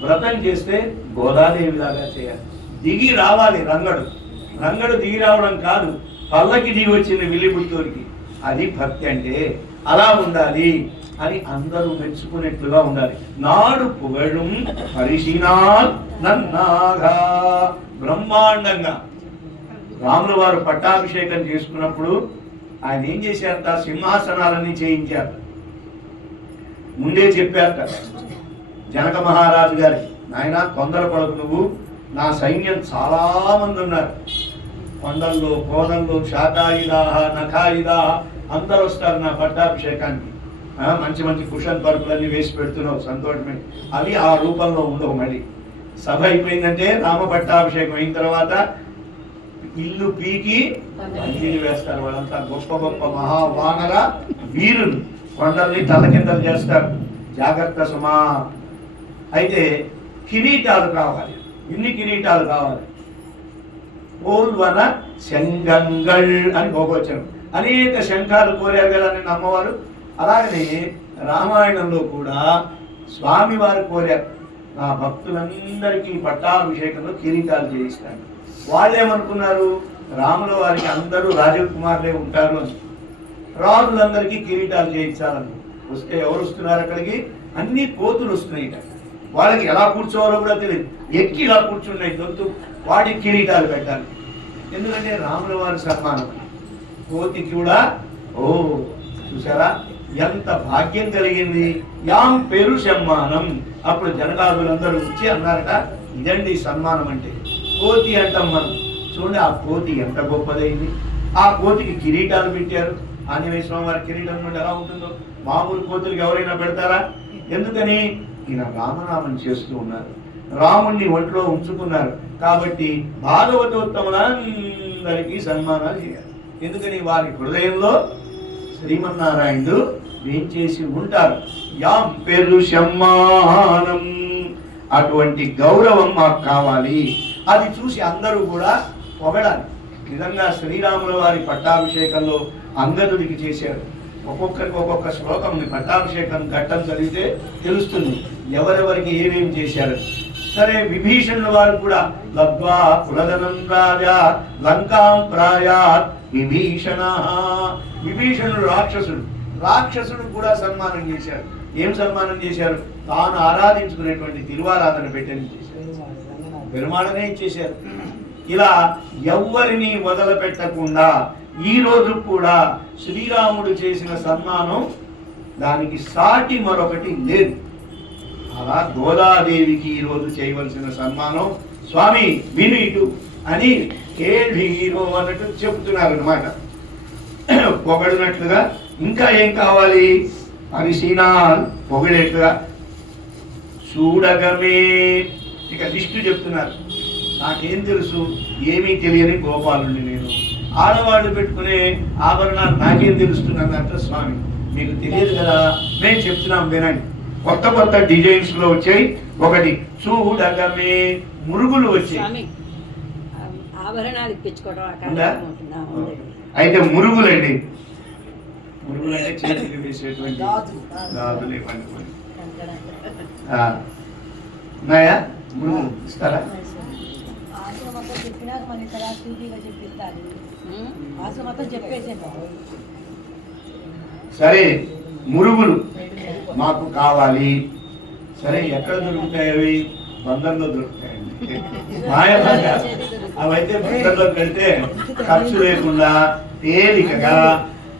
వ్రతం చేస్తే గోదాదేవి లాగా చేయాలి. దిగి రావాలి రంగడు దిగి రావడం కాదు, పల్లకి దిగి వచ్చింది విల్లిపుత్తూరికి, అది భక్తి అంటే. అలా ఉండాలి అని అందరూ మెచ్చుకునేట్లుగా ఉండాలి. నాడు పుగళం పరిశీనాల్ నన్నాగా, బ్రహ్మాండంగా రాముల వారు పట్టాభిషేకం చేసుకున్నప్పుడు ఆయన ఏం చేశారట? సింహాసనాలన్నీ చేయించారు. ముందే చెప్పారట జనక మహారాజు గారి, నాయన తొందరపడకు నువ్వు, నా సైన్యం చాలా మంది ఉన్నారు, కొండల్లో కోనల్లో శాఖాయుధాహ నఖాయుధాహ అందరూ వస్తారు నా పట్టాభిషేకానికి. మంచి మంచి కుషన్ పరుపులన్నీ వేసి పెడుతున్నావు, సంతోషమే. అవి ఆ రూపంలో ఉండవు. మళ్ళీ సభ అయిపోయిందంటే రామ పట్టాభిషేకం అయిన తర్వాత ఇల్లు పీకి పందిరి వేస్తారు. వాళ్ళంతా గొప్ప గొప్ప మహావానర వీరులు, కొండల్ని తలకిందలు చేస్తారు. జాగ్రత్త సుమా. అయితే కిరీటాలు కావాలి. ఎన్ని కిరీటాలు కావాలి? పోల్వన శంగంగల్ అని పోగొచ్చారు. అనేక శంఖాలు కోరారు కదా నిన్న అమ్మవారు. అలాగనే రామాయణంలో కూడా స్వామి వారు కోరారు, నా భక్తులందరికీ పట్టాభిషేకంలో కిరీటాలు చేయిస్తాను. వాళ్ళేమనుకున్నారు? రాముల వారికి అందరూ రాజకుమారులే ఉంటారు అని, రాజులందరికీ కిరీటాలు చేయించాలని. వస్తే ఎవరు వస్తున్నారు అక్కడికి? అన్ని కోతులు వస్తున్నాయి. వాళ్ళకి ఎలా కూర్చోవాలో కూడా తెలియదు, ఎక్కి ఇలా కూర్చున్నాయి దొంతు, వాడికి కిరీటాలు పెట్టాలి. ఎందుకంటే రాముల వారి సన్మానం. కోతికి కూడా ఓ చూసారా ఎంత భాగ్యం కలిగింది. యాం పేరు సన్మానం. అప్పుడు జనకాదులందరూ వచ్చి అన్నారట, ఇదండి సన్మానం అంటే. కోతి అంటాం మనం, చూడండి ఆ కోతి ఎంత గొప్పదైంది. ఆ కోతికి కిరీటాలు పెట్టారు. ఆంజనేయ స్వామి వారి కిరీటం నుండి ఎలా ఉంటుందో మామూలు కోతులకు ఎవరైనా పెడతారా? ఎందుకని? ఈయన రామనామం చేస్తూ ఉన్నారు, రాముణ్ణి ఒంట్లో ఉంచుకున్నారు కాబట్టి భాగవతోత్తములందరికీ సన్మానాలు చేయాలి. ఎందుకని? వారి హృదయంలో శ్రీమన్నారాయణుడు వేంచేసి ఉంటారు. యాం పేరు సన్మానం. అటువంటి గౌరవం మాకు కావాలి. అది చూసి అందరూ కూడా పొగడాలి. నిజంగా శ్రీరాముల వారి పట్టాభిషేకంలో అంగదుడికి చేశారు. ఒక్కొక్కరికి ఒక్కొక్క శ్లోకం పట్టాభిషేకం ఘట్టం చదివితే తెలుస్తుంది ఎవరెవరికి ఏమేమి చేశారు. సరే, విభీషణుల వారు కూడా లబ్ధ్వా కులధనం రాజా లంకాం ప్రాయాత్ విభీషణ. విభీషణుడు రాక్షసుడు కూడా సన్మానం చేశారు. ఏం సన్మానం చేశారు? తాను ఆరాధించుకునేటువంటి తిరువారాధన పెట్టని చేశారు, పెరుమాళనే ఇచ్చేశారు. ఇలా ఎవ్వరిని వదలపెట్టకుండా ఈ రోజు కూడా శ్రీరాముడు చేసిన సన్మానం దానికి సాటి మరొకటి లేదు. అలా గోదాదేవికి ఈరోజు చేయవలసిన సన్మానం స్వామి విను ఇటు అని హీరో అన్నట్టు చెబుతున్నారు అన్నమాట, పొగడినట్లుగా. ఇంకా ఏం కావాలి? పరిశీనాల్ పొగిడేట్లుగా చూడగమే. ఇక లిస్టు చెప్తున్నారు. నాకేం తెలుసు, ఏమీ తెలియని గోపాలుని నేను. ఆడవాళ్ళు పెట్టుకునే ఆభరణాలు నాకేం తెలుస్తున్నదంట స్వామి. మీకు తెలియదు కదా, నేను చెప్తున్నాం వినండి. కొత్త కొత్త డిజైన్స్ లో వచ్చాయి. ఒకటి చూడగమే మురుగులు వచ్చాయి. అయితే మురుగులండి, మురుగులంటే చేతికి వేసేటువంటి గాజులు ఇవ్వండి. ఉన్నాయా మురుగులు? ఇస్తారా? సరే, మురుగులు మాకు కావాలి. సరే, ఎక్కడ దొరుకుతాయి అవి? బందర్లో దొరుకుతాయండి. మాయబంగా అవైతే బందర్లోకి వెళ్తే ఖర్చు లేకుండా తేలికగా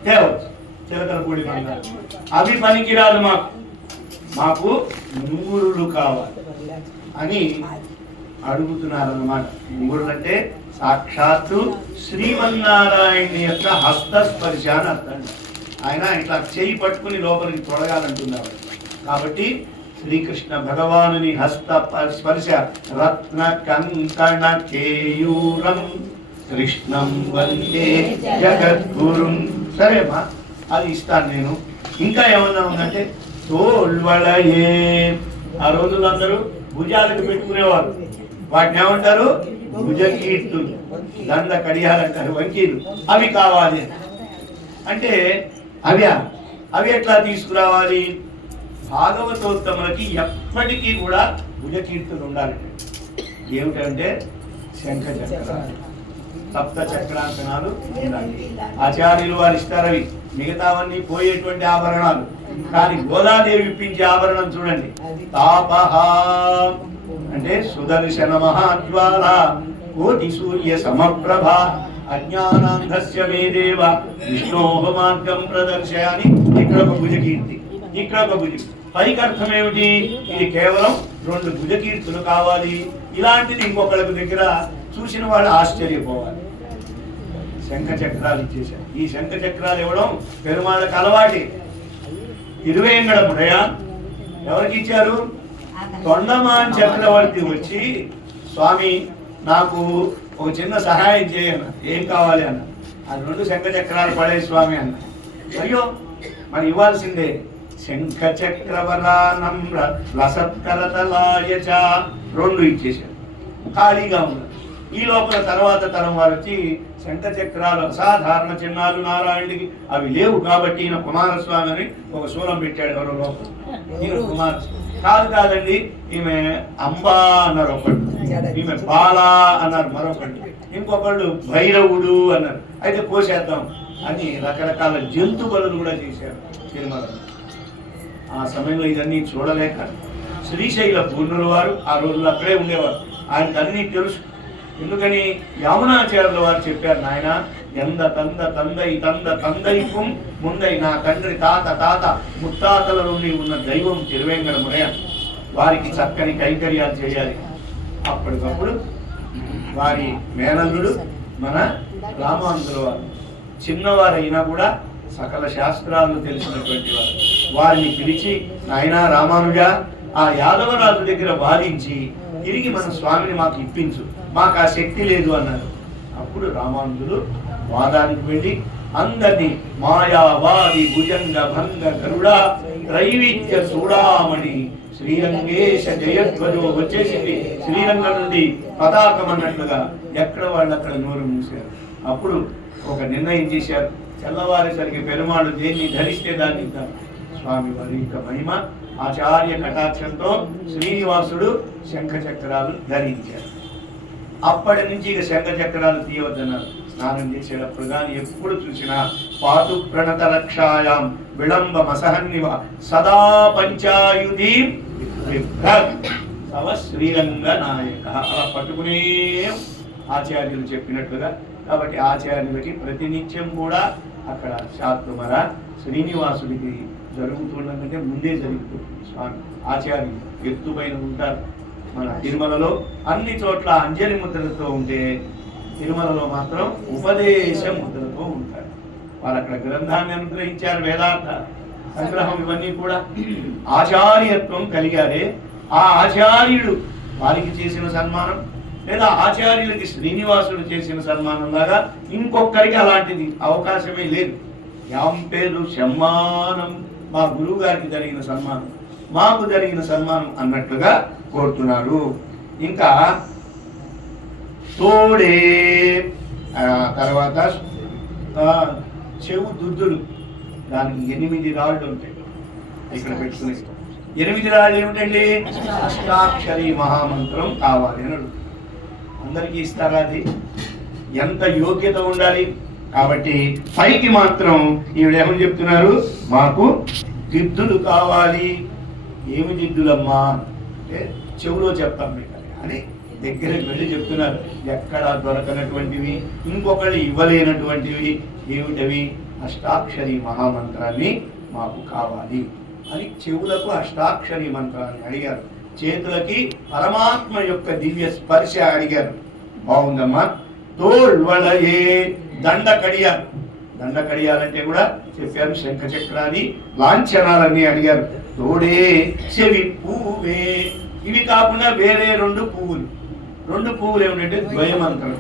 తేవచ్చు. చిలకల పొడి బంద అవి పనికిరాదు. మాకు ముంగురులు కావాలి అని అడుగుతున్నారన్నమాట. ముంగురులు అంటే సాక్షాత్తు శ్రీమన్నారాయణ యొక్క హస్తస్పర్శ అని అర్థం. ఆయన ఇట్లా చేయి పట్టుకుని లోపలికి తొడగాలంటున్నారు. కాబట్టి శ్రీకృష్ణ భగవానుని హస్త స్పర్శ రత్న కంకణ కేయూరం కృష్ణం వందే జగద్గురుం. సరేమా, అది ఇస్తాను నేను. ఇంకా ఏమన్నా ఉందంటే తోల్వళయే. ఆ రోజుల్లో అందరూ భుజాలకు పెట్టుకునేవారు. వాటిని ఏమంటారు? భుజకీర్తులు, దండ కడియాలు అంటారు, వంకీలు. అవి కావాలి అంటే అవి ఎట్లా తీసుకురావాలి? భాగవతోత్తములకి ఎప్పటికీ కూడా భుజకీర్తులు ఉండాలి. ఏమిటంటే శంఖ చక్రాలు, సప్త చక్రాసనాలు ఉండాలి. ఆచార్యులు వారు ఇస్తారు అవి. మిగతావన్నీ పోయేటువంటి ఆభరణాలు. కానీ గోదాదేవి ఇప్పించే ఆభరణం చూడండి. తాపహ అంటే సుదర్శన మహాజ్వాల కోటి సూర్య సమప్రభ అజ్ఞానాంధస్య మే దేవ విష్ణోహ మార్గం ప్రదర్శయాని. ఇక్కడ ఒక భుజకీర్తి, ఇక్కడ ఒక భుజ. పైకి అర్థం ఏమిటి? ఇది కేవలం 2 భుజకీర్తులు కావాలి. ఇలాంటిది ఇంకొకళ్ళ దగ్గర చూసిన వాళ్ళు ఆశ్చర్యపోవాలి. శంఖ చక్రాలు ఇచ్చేశారు. ఈ శంఖ చక్రాలు ఇవ్వడం పెరుమాళ్ళకి అలవాటి. తిరువేంగడముడయ ఎవరికి ఇచ్చారు? తొండమాన్ చక్రవర్తి వచ్చి, స్వామి నాకు ఒక చిన్న సహాయం చేయను, ఏం కావాలి అన్న. అది 2 శంఖ చక్రాలు పడే స్వామి అన్న. అయ్యో మరి ఇవ్వాల్సిందే. శంఖ చక్రవరానం రసత్కరతలాయచ 2 ఇచ్చేశారు. ఖాళీగా ఉన్నారు. ఈ లోపల తర్వాత తరం వారు వచ్చి శంఖ చక్రాలు అసాధారణ చిహ్నాలు నారాయణుడికి అవి లేవు కాబట్టి ఈయన కుమారస్వామి అని ఒక శూలం పెట్టాడు ఎవరో లోపల. ఈయన కుమారస్వామి కాదండి, ఈమె అంబా అన్నారు ఒకళ్ళు, ఈమె బాలా అన్నారు మరొకళ్ళు, ఇంకొకళ్ళు భైరవుడు అన్నారు. అయితే పోసేద్దాం అని రకరకాల జంతు బలులు కూడా చేశారు తిరుమల. ఆ సమయంలో ఇవన్నీ చూడలేక శ్రీశైల పూర్ణుల వారు ఆ రోజుల్లో అక్కడే ఉండేవారు. ఆయనకు అన్నీ తెలుసు. ఎందుకని? యమునాచార్యుల వారు చెప్పారు, నాయన ఎంద తంద తందై తంద తందైపుం ముందై నా తండ్రి తాత తాత ముత్తాతల నుండి ఉన్న దైవం తిరువేంకటమునయ వారికి చక్కని కైంకర్యాలు చేయాలి. అప్పటికప్పుడు వారి మేనల్లుడు మన రామానుజుల వారు చిన్నవారైనా కూడా సకల శాస్త్రాలను తెలిసినటువంటి వారు. వారిని పిలిచి నాయనా రామానుజ ఆ యాదవరాజు దగ్గర వాదించి తిరిగి మన స్వామిని మాకు ఇప్పించు, మాకు ఆ శక్తి లేదు అన్నారు. అప్పుడు రామానుజులు వాదానికి వెళ్ళి అందరినీ మాయావాది భుజంగ భంగ గరుడ త్రైవిద్య చూడామణి శ్రీరంగేశ జయధ్వజో వచ్చేసింది. శ్రీరంగం నుండి పతాకం అన్నట్లుగా ఎక్కడ వాళ్ళు అక్కడ నోరు మూసారు. అప్పుడు ఒక నిర్ణయం చేశారు, తెల్లవారేసరికి పెరుమాళ్ళు దేన్ని ధరిస్తే దాన్ని ఇద్దాం. స్వామి వారి యొక్క మహిమ ఆచార్య కటాక్షంతో శ్రీనివాసుడు శంఖ చక్రాలు ధరించారు. అప్పటి నుంచి ఇక శంఖ చక్రాలు తీయవద్దన్నారు. స్నానం చేసేటప్పుడు కానీ ఎప్పుడు చూసినా పాతు ప్రణత రక్షాయాం విళంబమసహన్నివ సదా పంచాయుధీ సవ శ్రీరంగ నాయక అలా పట్టుకునే ఆచార్యులు చెప్పినట్లుగా. కాబట్టి ఆచార్యులకి ప్రతినిత్యం కూడా అక్కడ శాస్త్రమర శ్రీనివాసుడికి జరుగుతుందంటే ముందే జరుగుతుంది. స్వామి ఆచార్యులు ఎత్తుపైన ఉంటారు. మన తిరుమలలో అన్ని చోట్ల అంజలి ముద్రలతో ఉంటే తిరుమలలో మాత్రం ఉపదేశ ముద్రతో ఉంటారు. వాళ్ళు అక్కడ గ్రంథాన్ని అనుగ్రహించారు, వేదాంత సంగ్రహం ఇవన్నీ కూడా ఆచార్యత్వం కలిగారే. ఆ ఆచార్యుడు వారికి చేసిన సన్మానం లేదా ఆచార్యులకి శ్రీనివాసుడు చేసిన సన్మానం లాగా ఇంకొకరికి అలాంటిది అవకాశమే లేదు. యాంపేరు సమ్మానం మా గురువు గారికి జరిగిన సన్మానం మాకు జరిగిన సన్మానం అన్నట్లుగా కోరుతున్నారు. ఇంకా తోడే తర్వాత చెవు దుద్దులు, దానికి 8 రాళ్ళు ఉంటాయి. ఇక్కడ పెట్టుకునే 8 రాళ్ళు ఏమిటండి? అష్టాక్షరి మహామంత్రం కావాలి అని అందరికీ ఇస్తారా? అది ఎంత యోగ్యత ఉండాలి. కాబట్టి పైకి మాత్రం ఈవిడ ఏమని చెప్తున్నారు, మాకు దిద్దులు కావాలి. ఏమి దిద్దులమ్మా అంటే చెవులో చెప్తాం మీకు అని దగ్గరికి వెళ్ళి చెప్తున్నారు. ఎక్కడా దొరకనటువంటివి, ఇంకొకళ్ళు ఇవ్వలేనటువంటివి ఏమిటవి? అష్టాక్షరి మహామంత్రాన్ని మాకు కావాలి అని చెవులకు అష్టాక్షరి మంత్రాన్ని అడిగారు. చేతులకి పరమాత్మ యొక్క దివ్య స్పర్శ అడిగారు. బాగుందమ్మా. తోల్వలయే దండ కడియాలు, దండ కడియాలంటే కూడా చెప్పారు. శంఖ చక్రాది లాంఛనాలన్నీ అడిగారు. తోడే చెవి పువ్వే, ఇవి కాకుండా వేరే 2 పువ్వులు. 2 పువ్వులు ఏమిటంటే ద్వయమంత్రం.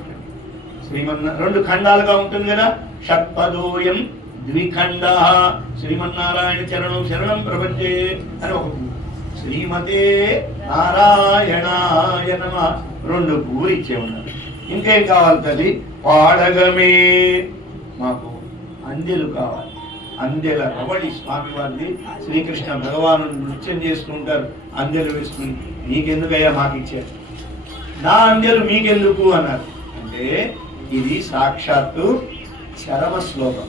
శ్రీమన్న 2 ఖండాలుగా ఉంటుంది కదా. షట్పదోయం ద్విఖండ శ్రీమన్నారాయణ చరణం శరణం ప్రపంచే అని ఒక పువ్వు. శ్రీమతే నారాయణాయ నమః 2 పువ్వులు ఇచ్చే ఉన్నారు. ఇంకేం కావాలి తల్లి? పాడగమే, మాకు అందెలు కావాలి. అందెల రవళి స్వామి వారిది. శ్రీకృష్ణ భగవాను నృత్యం చేస్తుంటారు అందెలు వేసుకుని. నీకెందుకయ్యా మాకు ఇచ్చారు, నా అందెలు మీకెందుకు అన్నారు. అంటే ఇది సాక్షాత్తు చరమ శ్లోకం.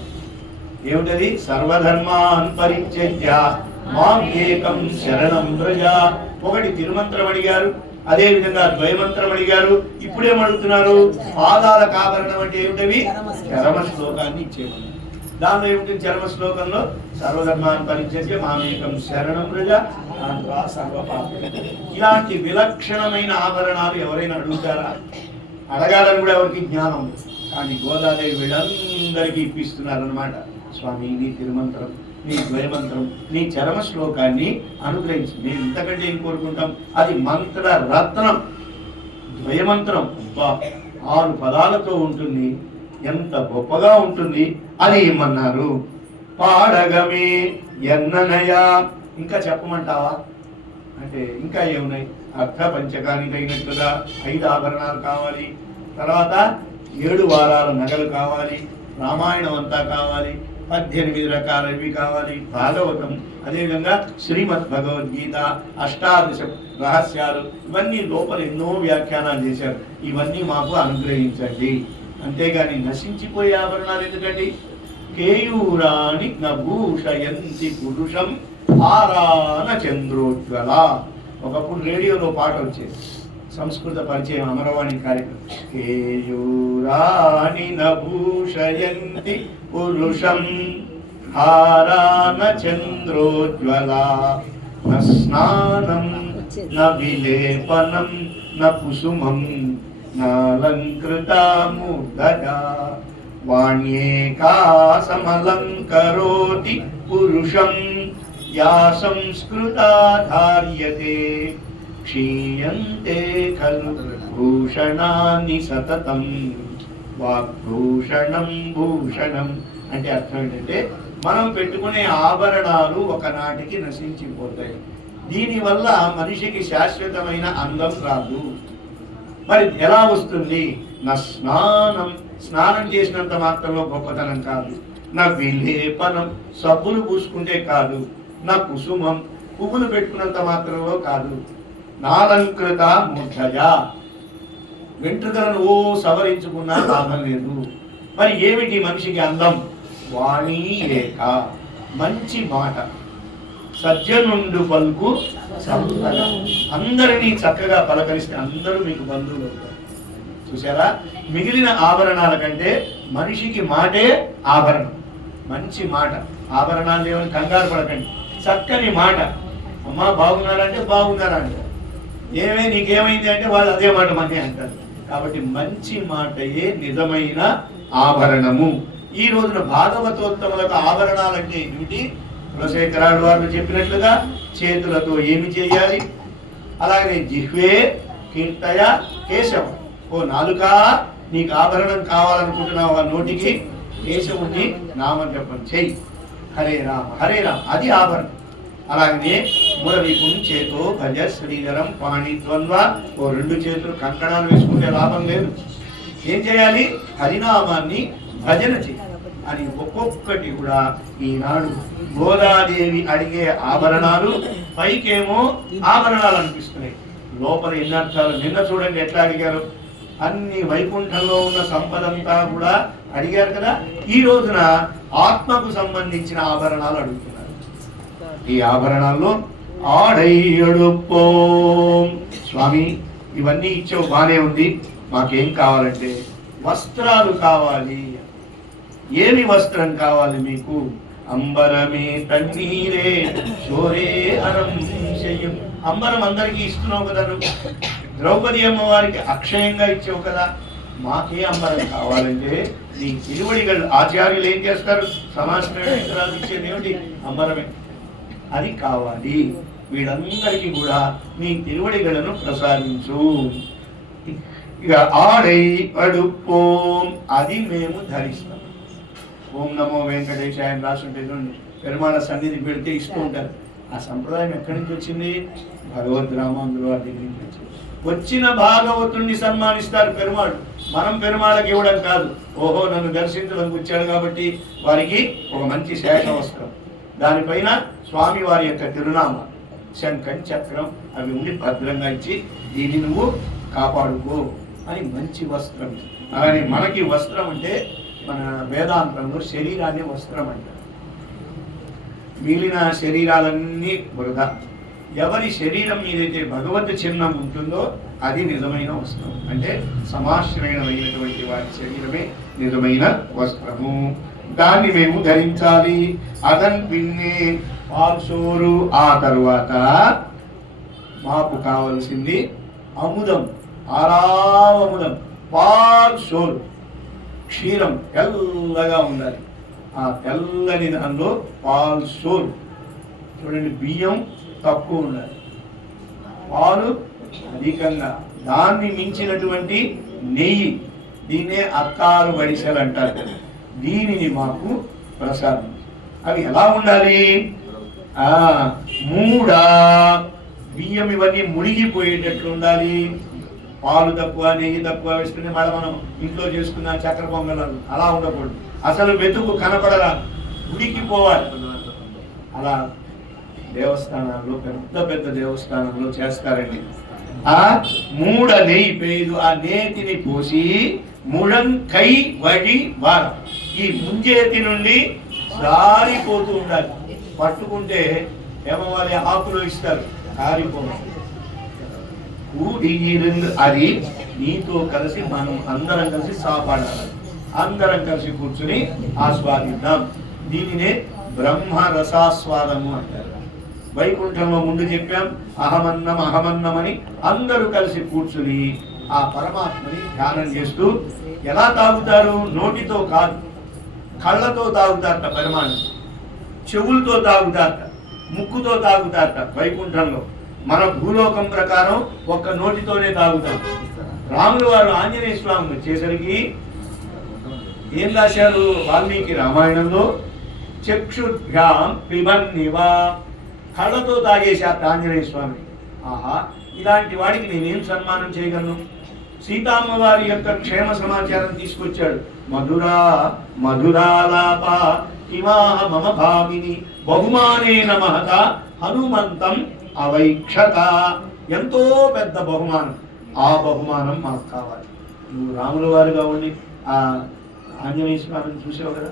ఏమిటది? సర్వధర్మాన్ పరిత్యజ్య మాం ఏకం శరణం వ్రజ. ఒకటి తిరుమంత్రం అడిగారు, అదే విధంగా ద్వయమంత్రం అడిగారు. ఇప్పుడేమడుగుతున్నారు? పాదాల కావరణం అంటే ఏమిటవి? చరమ శ్లోకాన్ని ఇచ్చేవారు. దానిలో ఏమిటి? చరమ శ్లోకంలో సర్వధర్మాన్ పరిత్యజ్య మామేకం శరణం వ్రజ ఇలాంటి విలక్షణమైన ఆభరణాలు ఎవరైనా అడుగుతారా? అడగాలని కూడా ఎవరికి జ్ఞానం. కానీ గోదాదేవి వీళ్ళందరికీ ఇప్పిస్తున్నారన్నమాట. స్వామి నీ తిరుమంత్రం, నీ ద్వయమంత్రం, నీ చరమ శ్లోకాన్ని అనుగ్రహించి మేము ఇంతకంటే ఏం కోరుకుంటాం? అది మంత్ర రత్నం. ద్వయమంత్రం 6 పదాలతో ఉంటుంది, ఎంత గొప్పగా ఉంటుంది అని ఏమన్నారు. పాడగమే ఎన్ననయ, ఇంకా చెప్పమంటావా అంటే ఇంకా ఏమున్నాయి? అర్థ పంచకానికి అయినట్లుగా 5 ఆభరణాలు కావాలి. తర్వాత 7 వారాల నగలు కావాలి. రామాయణం అంతా కావాలి. 18 రకాలవి కావాలి. భాగవతం, అదేవిధంగా శ్రీమద్ భగవద్గీత, 18 రహస్యాలు, ఇవన్నీ లోపల ఎన్నో వ్యాఖ్యానాలు చేశారు. ఇవన్నీ మాకు అనుగ్రహించండి. అంతేగాని నశించిపోయే ఆభరణాలు ఎందుకండి? కేయూరాని నభూషయంతి పురుషం ఆరాన చంద్రోజ్వల. ఒకప్పుడు రేడియోలో పాట వచ్చేది, సంస్కృత పరిచయం అమరవాణి కార్యక్రమం. కేయూరాణి నభూషయంతి పురుషం హారాన చంద్రోజ్వలా న స్నానం న విలేపనం న కుసుమం నాలంకృతాముదగా వాణ్యేకా సమలంకరోతి పురుషం యా సంస్కృతా ధార్యతే క్షీయంతే ఖలు భూషణాని సతతం వాగ్భూషణం భూషణం. అంటే అర్థం ఏంటంటే మనం పెట్టుకునే ఆభరణాలు ఒకనాటికి నశించిపోతాయి. దీనివల్ల మనిషికి శాశ్వతమైన అందం రాదు. మరి ఎలా వస్తుంది? నా స్నానం చేసినంత మాత్రంలో గొప్పతనం కాదు, నా విలేపనం సబ్బులు పూసుకుంటే కాదు, నా కుసుమం పువ్వులు పెట్టుకున్నంత మాత్రంలో కాదు, నాలంకృత మూర్ధజ వెంట్రుకలను సవరించుకున్నా లాభం లేదు. మరి ఏమిటి మనిషికి అందం? వాణి ఏక మంచి మాట, సజ్జనుండు పలుకు సంపద. అందరినీ చక్కగా పలకరిస్తే అందరూ మీకు బంధువులు అవుతారు. చూసారా? మిగిలిన ఆభరణాల కంటే మనిషికి మాటే ఆభరణం. మంచి మాట, ఆభరణాలు ఏమని కంగారు పడకండి, చక్కని మాట. అమ్మా బాగున్నారంటే బాగున్నారా అంటారు, ఏమే నీకేమైంది అంటే వాళ్ళు అదే మాట మనే అంటారు. కాబట్టి మంచి మాటయే నిజమైన ఆభరణము. ఈ రోజున భాగవతోత్తములకు ఆభరణాలంటే ఏమిటి? కులశేఖరాడు వారు చెప్పినట్లుగా చేతులతో ఏమి చేయాలి? అలాగే జిహ్వే కీర్తయ కేశవ. ఓ నాలుక, నీకు ఆభరణం కావాలనుకుంటున్నావు, ఆ నోటికి కేశవుని నామజపం చెయ్యి, హరే రామ హరే రామ, అది ఆభరణం. అలాగనే మురవిపుం చేతో భజ శ్రీధరం పాణి ద్వంద్వ. ఓ రెండు చేతులు కంకణాలు వేసుకుంటే లాభం లేదు. ఏం చేయాలి? హరినామాన్ని భజన చేయాలి అని ఒక్కొక్కటి కూడా ఈనాడు గోదాదేవి అడిగే ఆభరణాలు పైకేమో ఆభరణాలు అనిపిస్తున్నాయి, లోపల ఎన్ని అర్థాలు. నిన్న చూడండి ఎట్లా అడిగారు, అన్ని వైకుంఠంలో ఉన్న సంపదంతా కూడా అడిగారు కదా. ఈ రోజున ఆత్మకు సంబంధించిన ఆభరణాలు అడుగుతున్నారు. ఈ ఆభరణాల్లో ఆడయ్యడుపోం స్వామి, ఇవన్నీ ఇచ్చావు బానే ఉంది, మాకేం కావాలంటే వస్త్రాలు కావాలి. ఏమి వస్త్రం కావాలి మీకు? అంబరమే తన్నీరే శోరే అరం శయం. అంబరం అందరికీ ఇస్తున్నావు కదా, ద్రౌపది అమ్మవారికి అక్షయంగా ఇచ్చావు కదా, మాకే అంబరం కావాలంటే నీ తిరువడిగళ్ళు. ఆచార్యులు ఏం చేస్తారు? సమాచారాలు ఇచ్చేది ఏమిటి? అంబరమే. అది కావాలి. వీళ్ళందరికీ కూడా నీ తిరువడిగలను ప్రసాదించు. ఇక ఆడై అడుపోం, అది మేము ధరిస్తాం. ఓం నమో వెంకటేశాయ అని రాసుంటే పెరుమాళ సన్నిధి పెడితే ఇస్తూ ఉంటారు. ఆ సంప్రదాయం ఎక్కడి నుంచి వచ్చింది? భగవద్ రామాంధ్రుల వారి దగ్గర నుంచి వచ్చింది. వచ్చిన భాగవతుణ్ణి సన్మానిస్తారు పెరుమాళ్. మనం పెరుమాళకి ఇవ్వడం కాదు. ఓహో నన్ను దర్శించడానికి వచ్చాడు కాబట్టి వారికి ఒక మంచి శేష వస్త్రం, దానిపైన స్వామి వారి యొక్క తిరునామా శంఖం చక్రం అవి ఉండి భద్రంగా ఇచ్చి దీన్ని నువ్వు కాపాడుకో అని మంచి వస్త్రం. అలానే మనకి వస్త్రం అంటే మన వేదాంతంలో శరీరాన్ని వస్త్రం అంటారు. మిగిలిన శరీరాలన్నీ వృధా. ఎవరి శరీరం మీదైతే భగవత్ చిహ్నం ఉంటుందో అది నిజమైన వస్త్రం. అంటే సమాశ్రయమైనటువంటి వారి శరీరమే నిజమైన వస్త్రము. దాన్ని మేము ధరించాలి. అదన్ పిన్నే పాల్సోరు. ఆ తరువాత మాకు కావలసింది అముదం, ఆరావముదం. పాల్సోరు క్షీరం తెల్లగా ఉండాలి. ఆ తెల్లని దానిలో పాల్సోరు. చూడండి, బియ్యం తక్కువ ఉండాలి, పాలు అధికంగా, దాన్ని మించినటువంటి నెయ్యి, దీన్నే అక్కారు వడిసెలు అంటారు. దీనిని మాకు ప్రసాదం. అవి ఎలా ఉండాలి? మూడ బియ్యం ఇవన్నీ మునిగిపోయేటట్లు ఉండాలి. పాలు తక్కువ, నెయ్యి తక్కువ వేసుకుని మళ్ళీ మనం ఇంట్లో చేసుకున్న చక్కెర పొంగలాలు అలా ఉండకూడదు. అసలు వెతుకు కనపడరా, ఉడికిపోవాలి. అలా దేవస్థానాల్లో, పెద్ద పెద్ద దేవస్థానంలో చేస్తారండి. ఆ మూడ నెయ్యి పేదు, ఆ నేతిని పోసి ముళంకై వడి వార, ఈ ముంజేతి నుండి జారిపోతూ ఉండాలి. పట్టుకుంటే ఏమవ్వాలి? ఆకులు ఇస్తారు, కారిపోవాలి. అది నీతో కలిసి మనం అందరం కలిసి సాపాడాలి, అందరం కలిసి కూర్చుని ఆస్వాదిద్దాం. దీనినే బ్రహ్మ రసాస్వాదము అంటారు. వైకుంఠంలో ముందు చెప్పాం అహమన్నం అహమన్నం అని అందరూ కలిసి కూర్చుని ఆ పరమాత్మని ధ్యానం చేస్తూ ఎలా తాగుతారు? నోటితో కాదు, కళ్ళతో తాగుతారట పరమాత్మ, చెవులతో తాగుతారట, ముక్కుతో తాగుతారట వైకుంఠంలో. మన భూలోకం ప్రకారం ఒక్క నోటితోనే తాగుతాం. రాములు వారు ఆంజనేయ స్వామి వచ్చేసరికి ఏం రాశారు వాల్మీకి రామాయణంలో? చక్షుభ్యాం పిబన్నివా, కళ్ళతో తాగేశారు ఆంజనేయ స్వామి. ఆహా, ఇలాంటి వాడికి నేనేం సన్మానం చేయగలను? సీతామ్మ వారి యొక్క క్షేమ సమాచారం తీసుకొచ్చాడు. మధురా మధురాలాప కిమాహ మమ భామిని బహుమానేన మహత హనుమంతం అవైక్షత. ఎంతో పెద్ద బహుమానం, ఆ బహుమానం మనకు కావాలి. నువ్వు రాముల వారుగా ఉండి ఆ ఆంజనేయ స్వామిని చూసావు కదా,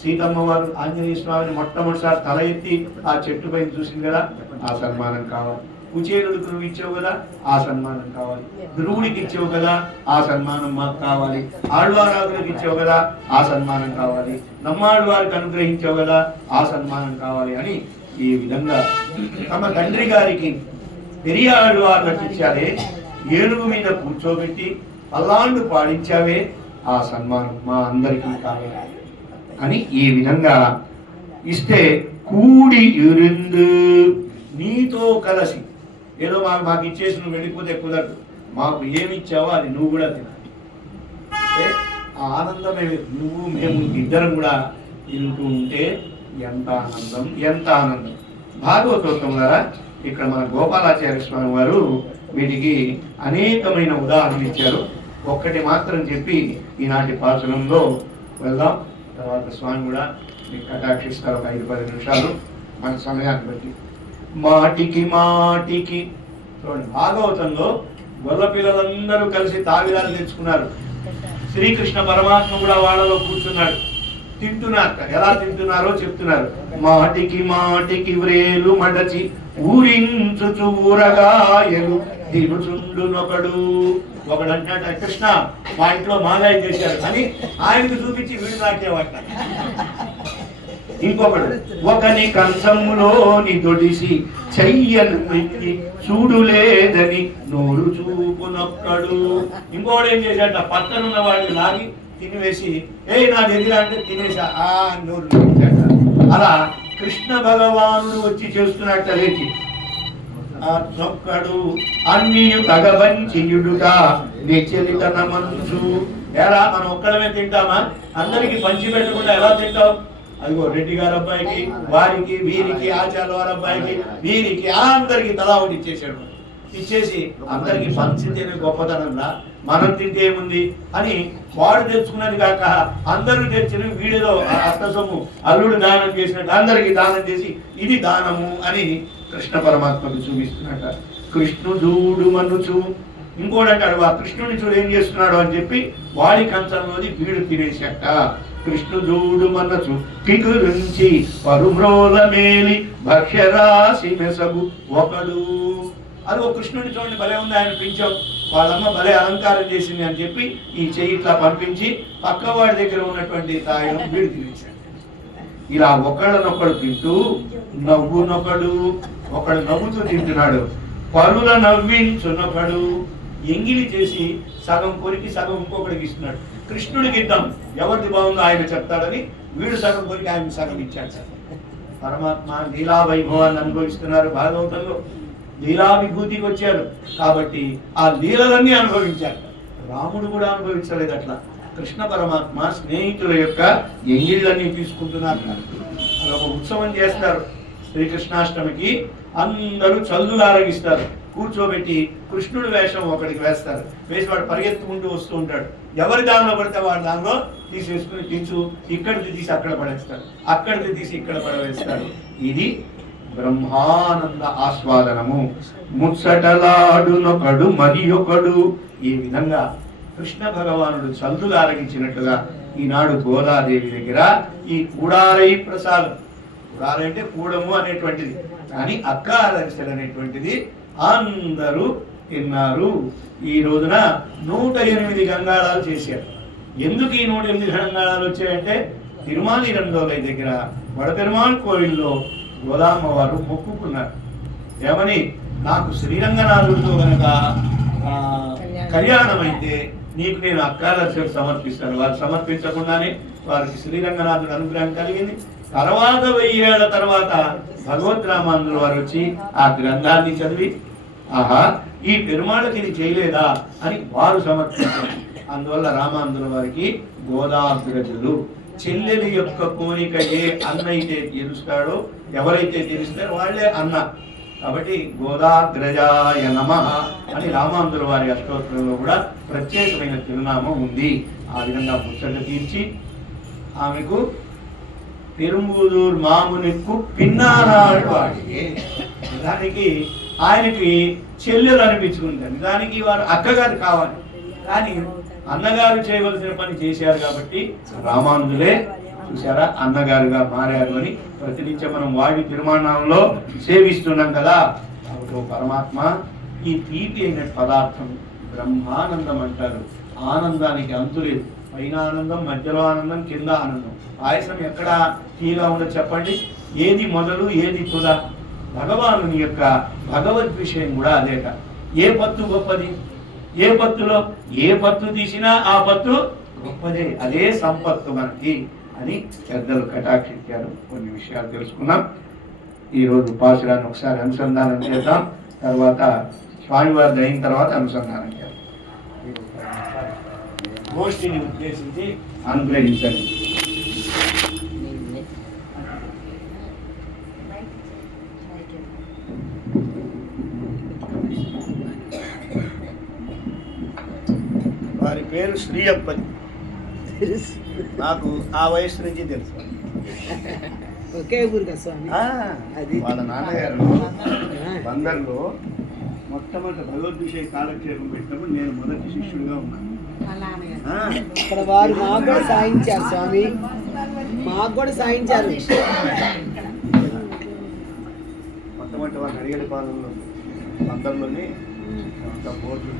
సీతమ్మ వారు ఆంజనేయ స్వామిని మొట్టమొదటిసారి తల ఎత్తి ఆ చెట్టు పైన చూసింది కదా, ఆ సన్మానం కావాలి. కుచేరుడికి నువ్వు ఇచ్చావు కదా, ఆ సన్మానం కావాలి. ధ్రువుడికి ఇచ్చావు కదా, ఆ సన్మానం మాకు కావాలి. ఆళ్వారాధులకు ఇచ్చావు కదా, ఆ సన్మానం కావాలి. నమ్మాడు వారికి అనుగ్రహించావు కదా, ఆ సన్మానం కావాలి అని ఈ విధంగా తమ తండ్రి గారికి పెరియాడు వారికి ఇచ్చారే, ఏనుగు మీద కూర్చోబెట్టి పల్లాండు పాడించావే, ఆ సన్మానం మా అందరికీ కావాలి అని ఈ విధంగా ఇస్తే కూడి ఇరుందు నీతో కలిసి ఏదో మాకు ఇచ్చేసి నువ్వు వెళ్ళిపోతే కుదరదు. మాకు ఏమి ఇచ్చావో అది నువ్వు కూడా తినాలి. ఆ ఆనందమే నువ్వు మేము ఇద్దరం కూడా తింటూ ఉంటే ఎంత ఆనందం, ఎంత ఆనందం. భాగవతోత్తం ద్వారా ఇక్కడ మన గోపాలాచార్య స్వామి వారు వీటికి అనేకమైన ఉదాహరణలు ఇచ్చారు. ఒక్కటి మాత్రం చెప్పి ఈనాటి పాఠనంలో వెళ్దాం. తర్వాత స్వామి కూడా మీకు కటాక్షిస్తారు ఒక 5-10 నిమిషాలు మన సమయాన్ని బట్టి. మాటికి మాటికి చూడండి, భాగవతంలో గొల్ల పిల్లలందరూ కలిసి తావిలాలు తెచ్చుకున్నారు. శ్రీకృష్ణ పరమాత్మ కూడా వాళ్ళలో కూర్చున్నాడు, తింటున్నారు. ఎలా తింటున్నారో చెప్తున్నారు. మాటికి మాటికి వ్రేలు మడచి ఊరించుచు ఊరగాయలు తినుచుండునొకడు. ఒకడు అంటున్నాడు, కృష్ణ మా ఇంట్లో మాగాయ చేశారు అని ఆయనకు చూపించి వీడు నాకేవాట. ఇంకొకడు ఒకని కంచములోని దొడిసి చెయ్యను ఎత్తి చూడులేదని నోరు చూపునొక్కడు. ఇంకోడు ఏం చేశాట, పక్కనున్న వాడిని లాగి తినివేసి నా దగ్గర అంటే తినేసా నోరు. అలా కృష్ణ భగవానుడు వచ్చి చేస్తున్నట్ట లేచి నొక్కడు అన్ని తగవంచియుడుగా నిచలితన మనసు. ఎలా మనం ఒక్కడమే తింటామా? అందరికి పంచి పెట్టకుండా ఎలా తింటాం? అదిగో రెడ్డి గారి అబ్బాయికి, వారికి, వీరికి, ఆచార్య వారి అబ్బాయికి, వీరికి అందరికి తలా ఒకటి ఇచ్చేసాడు. ఇచ్చేసి అందరికి పంచితేనే గొప్పతనంలా, మనం తింటే ఏముంది అని వాడు తెచ్చుకున్నది కాక అందరూ తెచ్చిన వీడిలో అత్త సొమ్ము అల్లుడు దానం చేసినట్టు అందరికి దానం చేసి ఇది దానము అని కృష్ణ పరమాత్మకు చూపిస్తున్నట్ట. కృష్ణుడు మనుచు ఇంకోటి అంటాడు, ఆ కృష్ణుని చూడు ఏం చేస్తున్నాడు అని చెప్పి వాడి కంచంలోది వీడు తినేసట. కృష్ణుడు మనసు కిగురించి పరుమ్రోల మేలి భక్ష్యరాశి మెసగు ఒకడు. అది ఒక కృష్ణుడిని చూడండి భలే ఉంది, ఆయన పింఛం వాళ్ళమ్మ భలే అలంకారం చేసింది అని చెప్పి ఈ చెయ్యి ఇట్లా పంపించి పక్కవాడి దగ్గర ఉన్నటువంటి తాయిలం వీడు తినేశాడు. ఇలా ఒకళ్ళనొకడు తింటూ నవ్వునొకడు, ఒకడు నవ్వుతూ తింటున్నాడు. పరుల నవ్వించునొకడు, ఎంగిలి చేసి సగం కొరికి సగం ఇంకొకడికి ఇస్తున్నాడు. కృష్ణుడికి ఇద్దాం, ఎవరిది బాగుందో ఆయన చెప్తాడని వీడు సగం కొరికి ఆయన సగం ఇచ్చాడు. సార్ పరమాత్మ లీలా వైభవాన్ని అనుభవిస్తున్నారు. భాగవతంలో లీలా విభూతికి వచ్చారు కాబట్టి ఆ లీలలన్నీ అనుభవించారు. రాముడు కూడా అనుభవించలేదు అట్లా. కృష్ణ పరమాత్మ స్నేహితుల యొక్క ఎంగిళ్ళన్నీ తీసుకుంటున్నారు. అదొక ఉత్సవం చేస్తారు. శ్రీకృష్ణాష్టమికి అందరూ చల్లులు ఆరగిస్తారు, కూర్చోబెట్టి కృష్ణుడి వేషం ఒకడికి వేస్తారు. వేసి వాడు పరిగెత్తుకుంటూ వస్తూ ఉంటాడు. ఎవరి దానిలో పడితే వాడి దానిలో తీసేసుకుని తించు, ఇక్కడిది తీసి అక్కడ పడేస్తాడు, అక్కడిది తీసి ఇక్కడ పడవేస్తాడు. ఇది బ్రహ్మానంద ఆస్వాదనము. ముచ్చటలాడునొకడు మరి ఒకడు. ఈ విధంగా కృష్ణ భగవానుడు చల్లులు ఆరగించినట్టుగా ఈనాడు గోదాదేవి దగ్గర ఈ కూడారై ప్రసాదం, కూడారై అంటే కూడము అనేటువంటిది, కానీ అక్కారరిసెలు అనేటువంటిది అందరూ తిన్నారు. ఈ రోజున 108 గంగాళాలు చేశారు. ఎందుకు ఈ 108 గంగాళాలు వచ్చాయంటే తిరుమాలి రంగోలై దగ్గర వడపెరుమాళ్ కోవిల్లో గోదామ్మ వారు మొక్కుకున్నారు. ఏమని, నాకు శ్రీరంగనాథుడితో కనుక కళ్యాణం అయితే నీకు నేను అక్కాదర్శకు సమర్పిస్తాను. వారు సమర్పించకుండానే వారికి శ్రీరంగనాథుడు అనుగ్రహం కలిగింది. తర్వాత 1000 ఏళ్ల తర్వాత భగవద్ రామానుజుల వారు వచ్చి ఆ గ్రంథాన్ని చదివి, ఆహా ఈ పెరుమాళ్ళకి ఇది చేయలేదా అని వారు సమర్పించారు. అందువల్ల రామానుజుల వారికి గోదాగ్రజులు. చెల్లెలి యొక్క కోరిక ఏ అన్న అయితే తీరుస్తాడో, ఎవరైతే తీరుస్తారో వాళ్ళే అన్న. కాబట్టి గోదాగ్రజాయ నమః అని రామానుజుల వారి అష్టోత్తరంలో కూడా ప్రత్యేకమైన తిరునామం ఉంది. ఆ విధంగా ముచ్చట తీర్చి ఆమెకు పెరుంబుదూర్ మామునికు పిన్నానాడు వాడికి, దానికి ఆయనకి చెల్లెలు అనిపించుకుంటారు. దానికి వారు అక్కగారు కావాలి, కానీ అన్నగారు చేయవలసిన పని చేశారు కాబట్టి రామానుజులే చూసారా అన్నగారుగా మారారు అని ప్రతినిత్యం మనం వాడి తిరుమాణంలో సేవిస్తున్నాం కదా. కాబట్టి పరమాత్మ ఈ తీపి అయిన పదార్థం బ్రహ్మానందం అంటారు. ఆనందానికి అంతులేదు. పైన ఆనందం, మధ్యలో ఆనందం, కింద ఆనందం. పాయసం ఎక్కడ తీగా ఉండదు చెప్పండి? ఏది మొదలు ఏది తుద? భగవానుని యొక్క భగవద్ విషయం కూడా అదేట. ఏ పత్తు గొప్పది? ఏ పత్తులో ఏ పత్తు తీసినా ఆ పత్తు గొప్పదే. అదే సంపత్తు మనకి అని పెద్దలు కటాక్షించారు. కొన్ని విషయాలు తెలుసుకున్నాం. ఈరోజు పాశురాన్ని ఒకసారి అనుసంధానం చేద్దాం. తర్వాత స్వామివారి అయిన తర్వాత అనుసంధానం చేద్దాం. గోష్ఠిని ఉద్దేశించి అనుగ్రహించండి. వారి పేరు శ్రీ అప్పని. నాకు ఆ వయసు నుంచి తెలుసు. ఒకే ఊరుగా స్వామి. వాళ్ళ నాన్నగారు బందర్లో మొట్టమొదటి భగవద్గీత కాలక్షేపం పెట్టినప్పుడు నేను మొదటి శిష్యుడిగా ఉన్నాను. ఇక్కడ వారు మాకు కూడా సాయించారు స్వామి, మాకు కూడా సాయించారు. మొట్టమొదటి వాళ్ళు అడిగేది పాలనలో బందర్లోనే బోర్డు.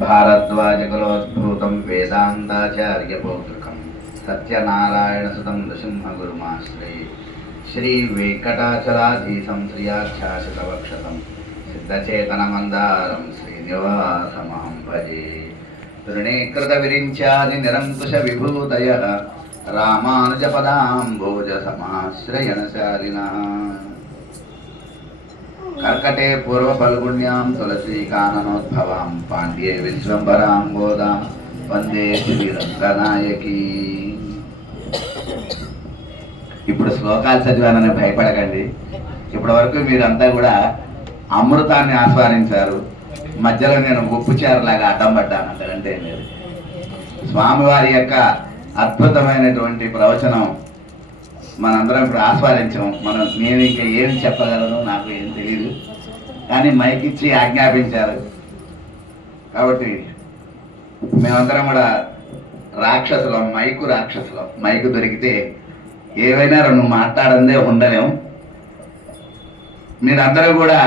భారద్వాజకులోద్భూతం వేదాంతాచార్య పౌత్రకం సత్యనారాయణ సుతం నృసింహ గురుమాశ్రయే శ్రీ వెంకటాచలాధీశం శ్రియాఖ్యాశతవక్షసం సిద్ధచేతనమందారం శ్రీనివాసమహం భజే. తృణీకృత విరించాది నిరంకుశ విభూతయ రామానుజపదాంబోజ సమాశ్రయణశాలినః. కర్కటే పూర్వ ఫల్గుణ్యాం తులసీ కాననోద్భవాం పాండ్యే విశ్వంబరాం గోదాం వందే శ్రీరంగనాయకి. ఇప్పుడు శ్లోకాలు చదివానని భయపడకండి. ఇప్పటి వరకు మీరంతా కూడా అమృతాన్ని ఆస్వాదించారు. మధ్యలో నేను ఉప్పుచారులాగా అడ్డం పడ్డాను, అంతకంటే లేదు. స్వామివారి యొక్క అద్భుతమైనటువంటి ప్రవచనం మనందరం ఇప్పుడు ఆస్వాదించాం. నేను ఇంకా ఏం చెప్పగలను, నాకు ఏం తెలియదు. కానీ మైక్ ఇచ్చి ఆజ్ఞాపించారు కాబట్టి మేమందరం కూడా రాక్షసులం, రాక్షసులం. మైకు దొరికితే ఏవైనా రెండు మాట్లాడందే ఉండలేం. మీరందరూ కూడా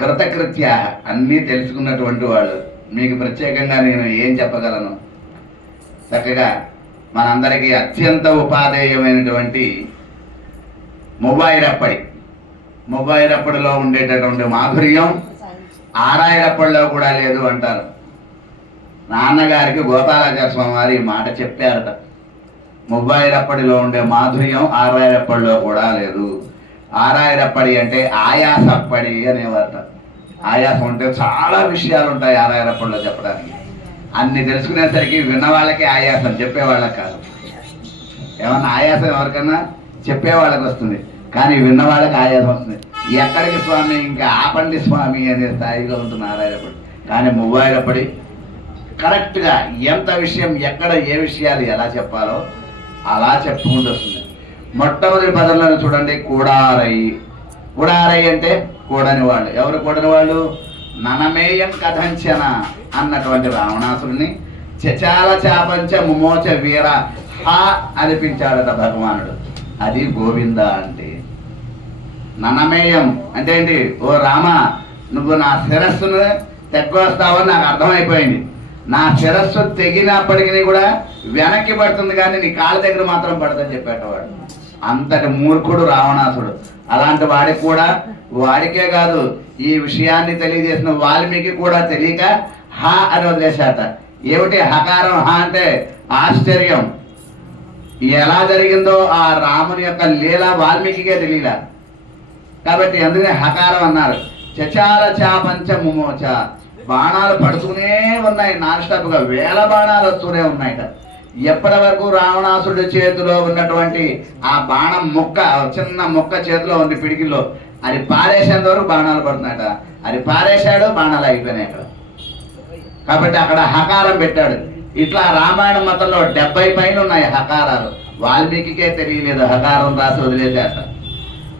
కృతకృత్య అన్నీ తెలుసుకున్నటువంటి వాళ్ళు. మీకు ప్రత్యేకంగా నేను ఏం చెప్పగలను? చక్కగా మనందరికీ అత్యంత ఉపాధేయమైనటువంటి మొబైరప్పడిలో ఉండేటటువంటి మాధుర్యం ఆరాయిరప్పడిలో కూడా లేదు అంటారు. నాన్నగారికి గోపాలాచార్య స్వామి వారి మాట చెప్పారట. మొబైరప్పడిలో ఉండే మాధుర్యం ఆరాయిరప్పడిలో కూడా లేదు. ఆరాయిరప్పడి అంటే ఆయాసప్పడి అనేవారట. ఆయాసం అంటే చాలా విషయాలు ఉంటాయి ఆరాయిరప్పడిలో చెప్పడానికి. అన్ని తెలుసుకునేసరికి విన్నవాళ్ళకి ఆయాసం, చెప్పేవాళ్ళకి కాదు. ఏమన్నా ఆయాసం ఎవరికన్నా చెప్పేవాళ్ళకి వస్తుంది, కానీ విన్నవాళ్ళకి ఆయాసం వస్తుంది. ఎక్కడికి స్వామి, ఇంకా ఆపండి స్వామి అనే స్థాయిలో ఉంటుంది ఆరాయిరప్పడి. కానీ మొబైలప్పడి కరెక్ట్గా ఎంత విషయం, ఎక్కడ ఏ విషయాలు ఎలా చెప్పాలో అలా చెప్పుకుంటూ వస్తుంది. మొట్టమొదటి పదంలో చూడండి, కూడారై. కూడారై అంటే కూడని వాళ్ళు. ఎవరు కూడని వాళ్ళు? ననమేయం కథంచన అన్నటువంటి రావణాసురుని చచాల చాపంచ ముమోచ వీర హా అనిపించాడట భగవానుడు. అది గోవింద అంటే. ననమేయం అంటే ఏంటి? ఓ రామ, నువ్వు నా శిరస్సును తెగ్గొస్తావని నాకు అర్థమైపోయింది. నా శిరస్సు తెగినప్పటికీ కూడా వెనక్కి పడుతుంది కానీ నీ కాళ్ళ దగ్గర మాత్రం పడుతుందని చెప్పేటవాడు. అంతటి మూర్ఖుడు రావణాసుడు. అలాంటి వాడికి కూడా, వాడికే కాదు ఈ విషయాన్ని తెలియజేసిన వాల్మీకి కూడా తెలియక హా అని వదిలేశాట. ఏమిటి హకారం? హా అంటే ఆశ్చర్యం. ఎలా జరిగిందో ఆ రాముని యొక్క లీల వాల్మీకికే తెలియలా కాబట్టి అందుకనే హకారం అన్నారు. చచాల చాపంచ ముమోచ, బాణాలు పడుతూనే ఉన్నాయి, నాన్ స్టాప్ గా వేల బాణాలు వస్తూనే ఉన్నాయట. ఎప్పటి వరకు రావణాసుడి చేతిలో ఉన్నటువంటి ఆ బాణం ముక్క, చిన్న ముక్క చేతిలో ఉంది పిడికిల్లో, అది పారేసేంత వరకు బాణాలు పడుతున్నాయట. అది పారేశాడు, బాణాలు అయిపోయినాయి అక్కడ. కాబట్టి అక్కడ హకారం పెట్టాడు. ఇట్లా రామాయణ మతంలో 70 పైన ఉన్నాయి హకారాలు. వాల్మీకికే తెలియలేదు హకారం రాసి వదిలేశాట.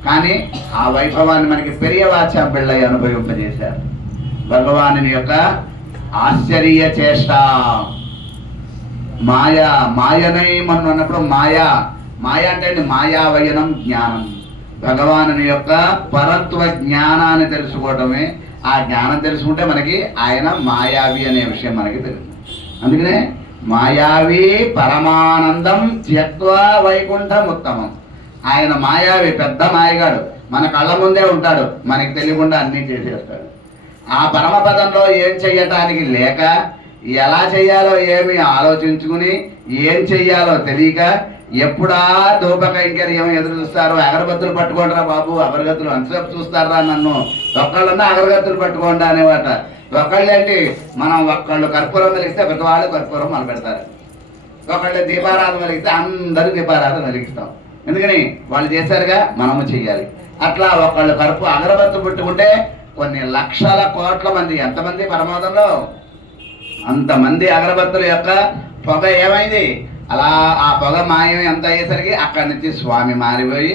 కానీ ఆ వైభవాన్ని మనకి పెరియవాచ పిళ్ళయ్య అనుభవింపజేశారు. భగవానుని యొక్క ఆశ్చర్య చేష్ట. మాయా మాయనై మనం అన్నప్పుడు మాయా అంటే మాయావయనం జ్ఞానం. భగవానుని యొక్క పరత్వ జ్ఞానాన్ని తెలుసుకోవటమే. ఆ జ్ఞానం తెలుసుకుంటే మనకి ఆయన మాయావి అనే విషయం మనకి తెలుస్తుంది. అందుకనే మాయావి పరమానందం త్యక్వా వైకుంఠం ఉత్తమం. ఆయన మాయావి, పెద్ద మాయగాడు, మన కళ్ళ ముందే ఉంటాడు, మనకి తెలియకుండా అన్నీ చేసేస్తాడు. ఆ పరమపదంలో ఏం చెయ్యటానికి లేక, ఎలా చెయ్యాలో ఏమి ఆలోచించుకుని, ఏం చెయ్యాలో తెలియక ఎప్పుడా ధూపకైంకర్యం ఎదురు చూస్తారు. అగరబత్తులు పట్టుకోండిరా బాబు, అగరగత్తులు అంతసేపు చూస్తారా నన్ను, ఒక్కళ్ళన్నా అగరగత్తులు పట్టుకోండి అనేవాట. ఒకళ్ళేంటి, మనం ఒక్కళ్ళు కర్పూరం వెలిగిస్తే పెద్దవాళ్ళు కర్పూరం మొదలు పెడతారు. ఒకళ్ళు దీపారాధన వెలిగిస్తే అందరూ దీపారాధన వెలిగిస్తాం. ఎందుకని వాళ్ళు చేశారుగా, మనము చెయ్యాలి. అట్లా ఒకళ్ళు అగరబత్తులు పెట్టుకుంటే కొన్ని లక్షల కోట్ల మంది, ఎంతమంది పరమోదంలో అంతమంది అగరబత్తుల యొక్క పొగ ఏమైంది, అలా ఆ పొగ మాయం ఎంత అయ్యేసరికి అక్కడి నుంచి స్వామి మారిపోయి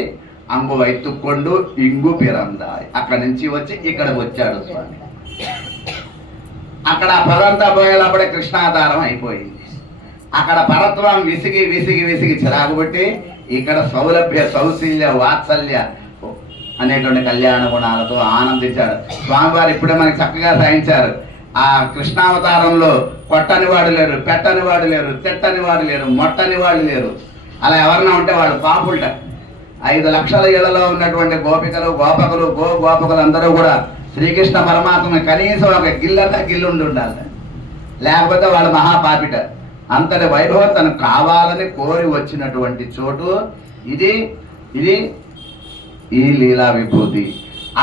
అంగు వైతుక్కొండు ఇంగు పిరందాయి, అక్కడి నుంచి వచ్చి ఇక్కడికి వచ్చాడు స్వామి. అక్కడ పొగంతా పోయేటప్పుడే కృష్ణాధారం అయిపోయింది. అక్కడ పరత్వం విసిగి విసిగి విసిగి చిరాకు పెట్టి ఇక్కడ సౌలభ్య సౌశల్య వాత్సల్య అనేటువంటి కళ్యాణ గుణాలతో ఆనందించాడు స్వామివారు. ఇప్పుడే మనకి చక్కగా సాయించారు. ఆ కృష్ణావతారంలో కొట్టని వాడు లేరు, పెట్టని వాడు లేరు, తిట్టని వాడు లేరు, మొట్టని వాడు లేరు. అలా ఎవరన్నా ఉంటే వాళ్ళు పాపుల్ట. 5 లక్షల ఏళ్లలో ఉన్నటువంటి గోపికలు, గోపకులు, గోపకులు అందరూ కూడా శ్రీకృష్ణ పరమాత్మ కనీసం ఒక గిల్లంతా గిల్లుండి ఉండాలి, లేకపోతే వాళ్ళు మహాపాపిట. అంతటి వైభవం తను కావాలని కోరి వచ్చినటువంటి చోటు ఇది. ఇది ఈ లీలా విభూతి.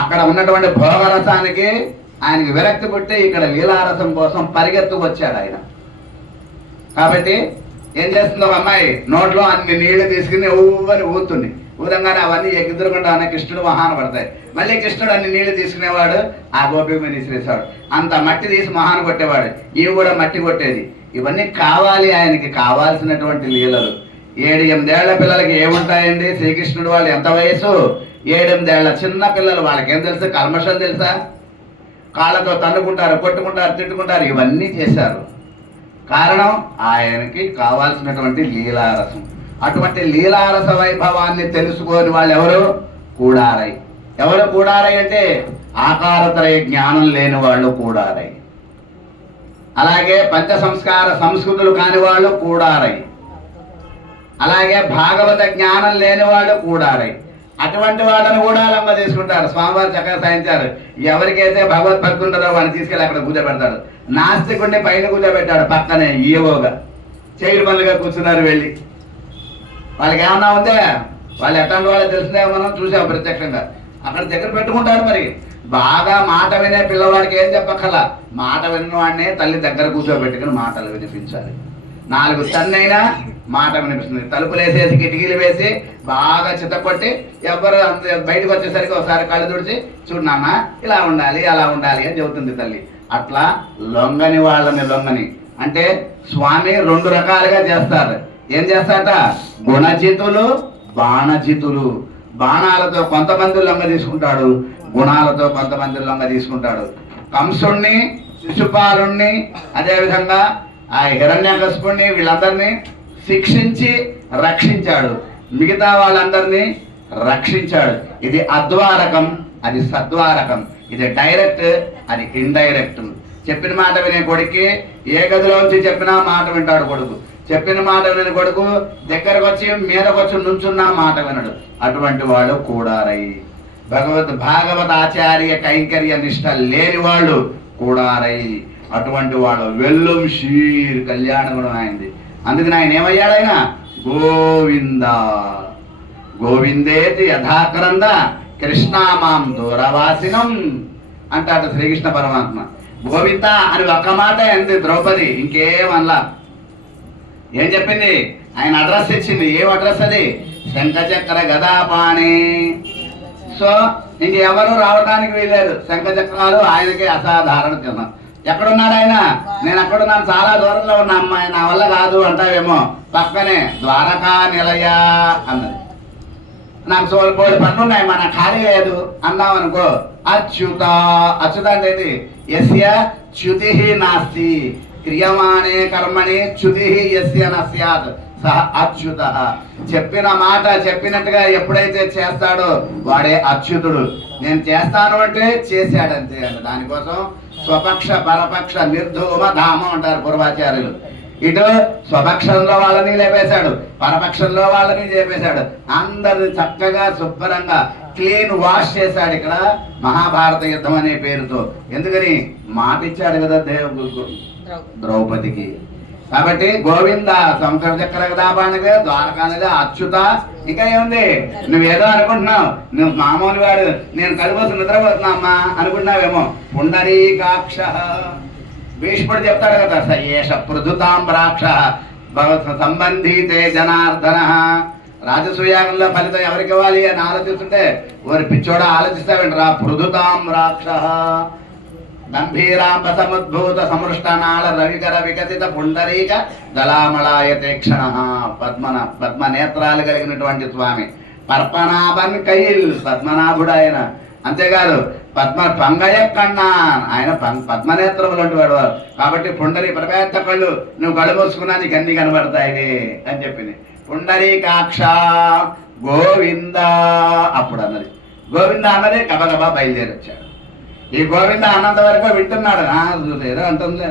అక్కడ ఉన్నటువంటి భోగరసానికి ఆయనకి విరక్తి పుట్టి ఇక్కడ లీలారసం కోసం పరిగెత్తుకు వచ్చాడు ఆయన. కాబట్టి ఏం చేస్తుందో అమ్మాయి, నోట్లో అన్ని నీళ్లు తీసుకుని ఊవని ఊతుంది. ఊరంగానే అవన్నీ ఎదురుకుండా కృష్ణుడు మహాన పడతాయి. మళ్ళీ కృష్ణుడు అన్ని నీళ్లు తీసుకునేవాడు, ఆ గోపి మీద తీసివేసేవాడు. అంత మట్టి తీసి మహాన కొట్టేవాడు, ఇవి కూడా మట్టి కొట్టేది. ఇవన్నీ కావాలి, ఆయనకి కావాల్సినటువంటి లీలలు. 7-8 ఏళ్ల పిల్లలకి ఏముంటాయండి? శ్రీకృష్ణుడు వాళ్ళు ఎంత వయసు? 7-8 ఏళ్ల చిన్న పిల్లలు, వాళ్ళకేం తెలుసు? కల్మషం తెలుసా? కాళ్ళతో తన్నుకుంటారు, కొట్టుకుంటారు, తిట్టుకుంటారు, ఇవన్నీ చేశారు. కారణం ఆయనకి కావాల్సినటువంటి లీలారసం. అటువంటి లీలారస వైభవాన్ని తెలుసుకోని వాళ్ళు ఎవరు? కూడారై. ఎవరు కూడారై అంటే ఆకారత్రయ జ్ఞానం లేని వాళ్ళు కూడారై. అలాగే పంచ సంస్కార సంస్కృతులు కాని వాళ్ళు కూడారై. అలాగే భాగవత జ్ఞానం లేని వాళ్ళు కూడారై. అటువంటి వాళ్ళని కూడా లమ్మ తీసుకుంటారు. స్వామివారు చక్కగా సాయించారు. ఎవరికైతే భగవద్భక్తి ఉంటుందో వాడిని తీసుకెళ్ళి అక్కడ కూర్చోబెడతాడు. నాస్తికుంటే పైన కూర్చోబెట్టాడు, పక్కనే ఈవోగా చైర్ పనులుగా కూర్చున్నారు. వెళ్ళి వాళ్ళకి ఏమన్నా ఉందే, వాళ్ళు ఎట్లాంటి వాళ్ళు తెలిసిందే, మనం చూసాం ప్రత్యక్షంగా. అక్కడ దగ్గర పెట్టుకుంటారు. మరి బాగా మాట వినే పిల్లవాడికి ఏం చెప్పక్కల, మాట విన్నవాడినే తల్లి దగ్గర కూర్చోబెట్టుకుని మాటలు వినిపించాలి. 4 తన్నైనా మాట వినిపిస్తుంది. తలుపులు వేసేసి కిటికీలు వేసి బాగా చిత్తకొట్టి ఎవరు బయటకు వచ్చేసరికి ఒకసారి కళ్ళు తుడిచి, చూడమ్మా ఇలా ఉండాలి అలా ఉండాలి అని చెబుతుంది తల్లి. అట్లా లొంగని వాళ్ళని లొంగని అంటే స్వామి 2 రకాలుగా చేస్తారు. ఏం చేస్తారట? గుణజితులు, బాణజితులు. బాణాలతో కొంతమంది లొంగ తీసుకుంటాడు, గుణాలతో కొంతమంది లొంగ తీసుకుంటాడు. కంసుణ్ణి, శిశుపాలుణ్ణి, అదేవిధంగా ఆ హిరణ్యకశిపుణ్ణి, వీళ్ళందరినీ శిక్షించి రక్షించాడు. మిగతా వాళ్ళందరినీ రక్షించాడు. ఇది అద్వారకం, అది సద్వారకం. ఇది డైరెక్ట్, అది ఇండైరెక్ట్. చెప్పిన మాట వినే కొడుక్కి ఏ గదిలోంచి చెప్పినా మాట వింటాడు కొడుకు. చెప్పిన మాట విని కొడుకు దగ్గరకు వచ్చి మీదకు వచ్చి నుంచున్నా మాట వినడు. అటువంటి వాళ్ళు కూడారై. భాగవత ఆచార్య కైంకర్య నిష్ట లేని వాళ్ళు కూడారై. అటువంటి వాళ్ళు వెల్లుం షీర్ కళ్యాణ గుణం అయింది. అందుకని ఆయన ఏమయ్యాడు? ఆయన గోవింద గోవిందేతి యథాక్రంద కృష్ణామాం దూరవాసినం అంటాడు శ్రీకృష్ణ పరమాత్మ. గోవింద అని ఒక్క మాట అంది ద్రౌపది, ఇంకేమల్లా. ఏం చెప్పింది? ఆయన అడ్రస్ ఇచ్చింది. ఏం అడ్రస్ అది? శంఖచక్ర గదాపాణి. సో ఇంకెవరు రావడానికి వీలేదు. శంఖచక్రాలు ఆయనకి అసాధారణ చిహ్నం. ఎక్కడున్నాడు ఆయన? నేను అక్కడున్నాను, చాలా దూరంలో ఉన్న అమ్మాయి, నా వల్ల కాదు అంటావేమో. పక్కనే ద్వారకా నిలయ అన్నది. నాకు సోల్పోడి పనులున్నాయి, మన ఖాళీ లేదు అన్నాం అనుకో. అచ్యుత. అచ్యుత అంటే యస్య చ్యుతి నాస్తి, క్రియమాణే కర్మణి చ్యుతి యస్య నస్యాత్ సహ అచ్యుత. చెప్పిన మాట చెప్పినట్టుగా ఎప్పుడైతే చేస్తాడో వాడే అచ్యుతుడు. నేను చేస్తాను అంటే చేశాడంతే. దానికోసం స్వపక్ష పరపక్ష నిర్ధూమ ధామం అంటారు పూర్వాచార్యులు. ఇటు స్వపక్షంలో వాళ్ళని లేపేశాడు, పరపక్షంలో వాళ్ళని చేపేశాడు. అందరిని చక్కగా శుభ్రంగా క్లీన్ వాష్ చేశాడు ఇక్కడ మహాభారత యుద్ధం అనే పేరుతో. ఎందుకని? మాట ఇచ్చాడు కదా ద్రౌపదికి. కాబట్టి గోవింద సంచక్ర గదాపాణిగా ద్వారకానిగా అచ్యుత. ఇంకా ఏముంది? నువ్వేదో అనుకుంటున్నావు, నువ్వు మామూలు వాడు, నేను కలుగుతూ నిద్రపోతున్నా అమ్మా అనుకుంటున్నావేమో. పుండరీకాక్ష. భీష్ముడు చెప్తాడు కదా, సయేష పృథుతాంబ్రాక్ష సంబంధీతే జనార్దన. రాజసూయాగంలో ఫలితం ఎవరికి ఇవ్వాలి అని ఆలోచిస్తుంటే వారి పిచ్చోడా ఆలోచిస్తావేంటరా? పృథుతాంబ్రాక్ష గంభీరాంబ సముద్భూత సమృష్టనాళ రవికర వికసిత పుండరీక దళామళాయతే క్షణ. పద్మ నేత్రాలు కలిగినటువంటి స్వామి. పర్పనాభన్ కైల్, పద్మనాభుడు ఆయన. అంతేకాదు పద్మ పంగయ కన్నా, ఆయన పద్మనేత్రములు వాడు. కాబట్టి పుండరీ ప్రపేత్త కళ్ళు, నువ్వు కళ్ళు మూసుకున్నా నీకు అన్ని కనబడతాయి అని చెప్పింది. పుండరీకాక్ష గోవింద. అప్పుడు అన్నది గోవింద అన్నది గబగబా బయలుదేరి వచ్చాడు. ఈ గోవింద అన్నంత వరకు వింటున్నాడు. ఏదో అంటుంది.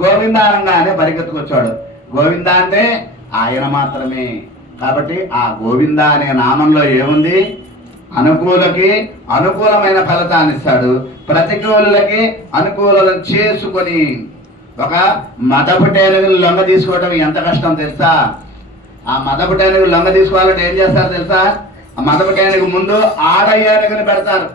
గోవింద అనగానే పరిగెత్తుకొచ్చాడు. గోవింద అంటే ఆయన మాత్రమే. కాబట్టి ఆ గోవింద అనే నామంలో ఏముంది? అనుకూలకి అనుకూలమైన ఫలితాన్ని ఇస్తాడు, ప్రతికూలులకి అనుకూలం చేసుకొని. ఒక మదపుటేనుగులు లొంగ తీసుకోవటం ఎంత కష్టం తెలుసా? ఆ మదపుటేనుగులు లొంగ తీసుకోవాలంటే ఏం చేస్తారు తెలుసా? ఆ మదపుటేనుగు ముందు ఆడ ఏనుగుని పెడతారు.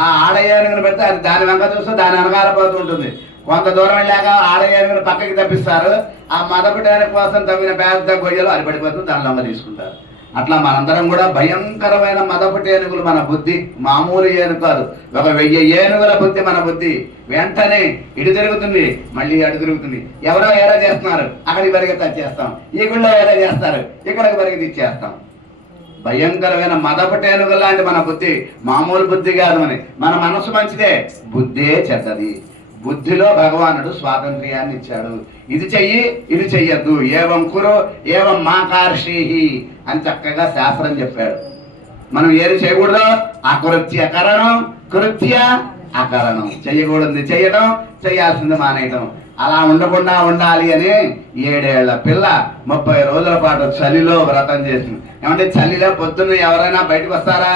ఆ ఆడ ఏనుగుని పెడితే అది దాని వెంక చూస్తే దాని వెనకాల పోతూ ఉంటుంది. కొంత దూరం వెళ్ళాక ఆడ ఏనుగుని పక్కకి తప్పిస్తారు. ఆ మదపుటేనుగు కోసం తవ్విన పెద్ద గొయ్యలు అది పడిపోతుంది, దాని లొంగ తీసుకుంటారు. అట్లా మనందరం కూడా భయంకరమైన మదపుటి ఏనుగులు మన బుద్ధి. మామూలు ఏనుగు కాదు, 1000 ఏనుగుల బుద్ధి మన బుద్ధి. వెంటనే ఇటు తిరుగుతుంది, మళ్ళీ అటు తిరుగుతుంది. ఎవరో ఏదో చేస్తున్నారు, అక్కడికి పరిగెత్తి చేస్తాం. ఈ గుళ్ళో ఏదో చేస్తారు, ఇక్కడికి పరిగెత్తి ఇచ్చేస్తాం. భయంకరమైన మదపుటి ఏనుగు లాంటి మన బుద్ధి. మామూలు బుద్ధి కాదు. మన మనసు మంచిదే, బుద్ధే చెడ్డది. బుద్ధిలో భగవానుడు స్వాతంత్ర్యాన్ని ఇచ్చాడు. ఇది చెయ్యి, ఇది చెయ్యొద్దు. ఏవం కురు ఏవం మాకార్షీహి అని చక్కగా శాస్త్రం చెప్పాడు. మనం ఏది చేయకూడదు? అకృత్య కరణం, కృత్య అకరణం. చెయ్యకూడదు చెయ్యటం, చేయాల్సింది మానేయటం. అలా ఉండకుండా ఉండాలి అని 7 ఏళ్ల పిల్ల 30 రోజుల పాటు చలిలో వ్రతం చేసింది. ఏమంటే చలిలో పొద్దున్న ఎవరైనా బయటకు వస్తారా?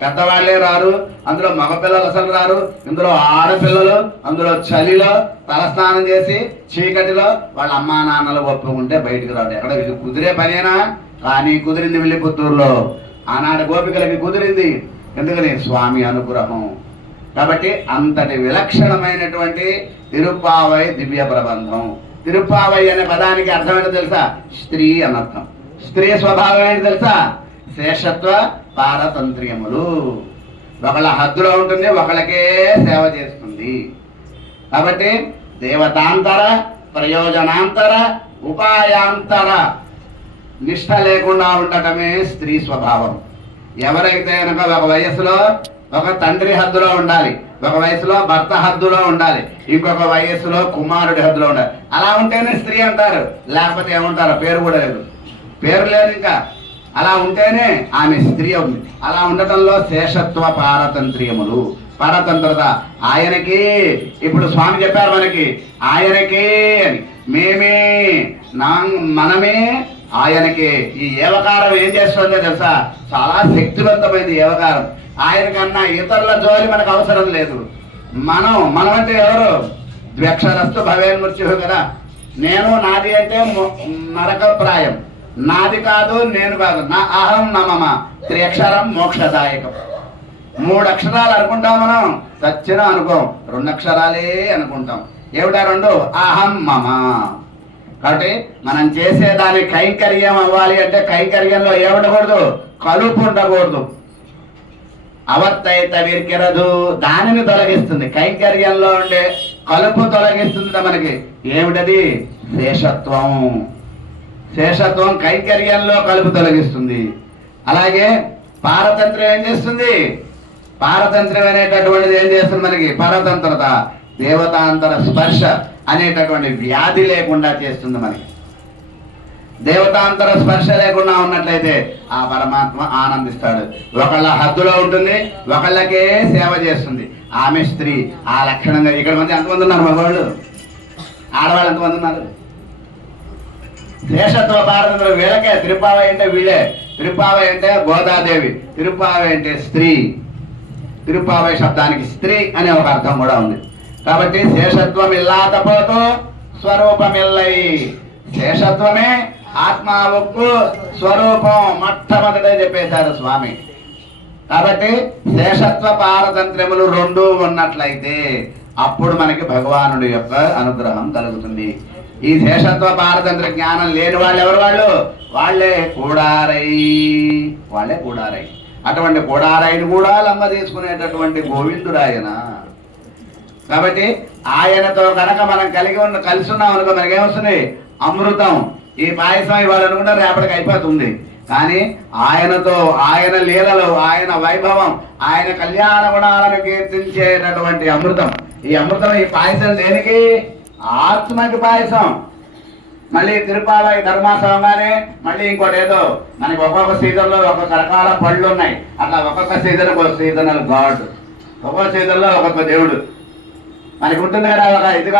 పెద్దవాళ్లే రారు, అందులో మగపిల్లలు అసలు రారు, ఇందులో ఆడపిల్లలు, అందులో చలిలో తలస్నానం చేసి చీకటిలో వాళ్ళ అమ్మా నాన్నలు ఒప్పుకుంటే బయటకు రాడు. ఎక్కడ ఇది కుదిరే పనేనా? కానీ కుదిరింది వెళ్ళిపుత్తూరులో. ఆనాడు గోపికలకి కుదిరింది. ఎందుకని? స్వామి అనుగ్రహం. కాబట్టి అంతటి విలక్షణమైనటువంటి తిరుప్పావై దివ్య ప్రబంధం. తిరుప్పావై అనే పదానికి అర్థం ఏంటో తెలుసా? స్త్రీ అనర్థం. స్త్రీ స్వభావం ఏంటి తెలుసా? శేషత్వ పారతంత్ర్యములు. ఒకళ్ళ హద్దులో ఉంటుంది, ఒకళ్ళకే సేవ చేస్తుంది. కాబట్టి దేవతాంతర, ప్రయోజనాంతర, ఉపాయాంతర నిష్ఠ లేకుండా ఉండటమే స్త్రీ స్వభావం. ఎవరైతే కనుక ఒక వయసులో ఒక తండ్రి హద్దులో ఉండాలి, ఒక వయసులో భర్త హద్దులో ఉండాలి, ఇంకొక వయసులో కుమారుడి హద్దులో ఉండాలి. అలా ఉంటేనే స్త్రీ అంటారు. లేకపోతే ఏమంటారు? పేరు కూడా లేదు, పేరు లేదు. ఇంకా అలా ఉంటేనే ఆమె స్త్రీ అవుతుంది. అలా ఉండటంలో శేషత్వ పారతంత్ర్యములు, పరతంత్రత ఆయనకి. ఇప్పుడు స్వామి చెప్పారు మనకి ఆయనకే అని, మేమే మనమే ఆయనకే. ఈ ఏవకారం ఏం చేస్తుందో తెలుసా? చాలా శక్తివంతమైనది ఏవకారం. ఆయన కన్నా ఇతరుల జోలి మనకు అవసరం లేదు. మనం అంటే ఎవరు? ద్వ్యక్షరస్తు భవేన్ మృత్యు కదా. నేను నాది అంటే నరకప్రాయం. నాది కాదు, నేను కాదు. నా అహం నమమ త్రియక్షరం మోక్షదాయకం. 3 అక్షరాలు అనుకుంటాం మనం, సత్యం అనుకోం. 2 అక్షరాలే అనుకుంటాం. ఏమిటా 2? అహం మమ. కాబట్టి మనం చేసేదాని కైంకర్యం అవ్వాలి అంటే కైంకర్యంలో ఏముండకూడదు? కలుపు ఉండకూడదు. అవత్తైత వీర్కిరదు, దానిని తొలగిస్తుంది. కైంకర్యంలో ఉండే కలుపు తొలగిస్తుంది మనకి. ఏమిటది? శేషత్వం. శేషత్వం కైంకర్యంలో కలుపు తొలగిస్తుంది. అలాగే పారతంత్రం ఏం చేస్తుంది? పారతంత్రం అనేటటువంటిది ఏం చేస్తుంది మనకి? పరతంత్రత, దేవతాంతర స్పర్శ అనేటటువంటి వ్యాధి లేకుండా చేస్తుంది మనకి. దేవతాంతర స్పర్శ లేకుండా ఉన్నట్లయితే ఆ పరమాత్మ ఆనందిస్తాడు. ఒకళ్ళ హద్దులో ఉంటుంది, ఒకళ్ళకే సేవ చేస్తుంది. ఆమె స్త్రీ ఆ లక్షణంగా. ఇక్కడ మంది ఎంతమంది ఉన్నారు? మగవాళ్ళు, ఆడవాళ్ళు ఎంతమంది ఉన్నారు? శేషత్వ పారతంత్రం వీళ్ళకే. తిరుపావై అంటే వీళ్ళే. తిరుపావై అంటే గోదాదేవి, తిరుపావై అంటే స్త్రీ. తిరుపావై శబ్దానికి స్త్రీ అనే ఒక అర్థం కూడా ఉంది. కాబట్టి శేషత్వం ఇల్లాతపోతూ స్వరూపమిల్లై. శేషత్వమే ఆత్మావుకు స్వరూపం మొట్టమొదటే చెప్పేశారు స్వామి. కాబట్టి శేషత్వ పారతంత్రములు 2 ఉన్నట్లయితే అప్పుడు మనకి భగవానుడి యొక్క అనుగ్రహం కలుగుతుంది. ఈ శేషత్వ పారతంత్ర జ్ఞానం లేని వాళ్ళు ఎవరు? వాళ్ళే కూడారై. అటువంటి కూడారైని కూడా లమ్మ తీసుకునేటటువంటి గోవిందుడు ఆయన. కాబట్టి ఆయనతో కనుక మనం కలిసి ఉన్నాం అనుకో, మనకేమొస్తుంది? అమృతం. ఈ పాయసం ఇవాళ అనుకుంటే రేపటికి అయిపోతుంది. కానీ ఆయనతో, ఆయన లీలలు, ఆయన వైభవం, ఆయన కళ్యాణ గుణాలను కీర్తించేటటువంటి అమృతం. ఈ అమృతం, ఈ పాయసం దేనికి? ఆత్మకి పాయసం. మళ్ళీ తిరుపావై ధర్మాసంగానే మళ్ళీ ఇంకోటి ఏదో మనకి ఒక్కొక్క సీజన్లో ఒక్కొక్క రకాల పళ్ళు ఉన్నాయి. అట్లా ఒక్కొక్క సీజన్ ఒక సీజనల్ గాడ్, ఒక్కొక్క సీజన్లో ఒక్కొక్క దేవుడు మనకి ఉంటుంది కదా. ఒక ఇది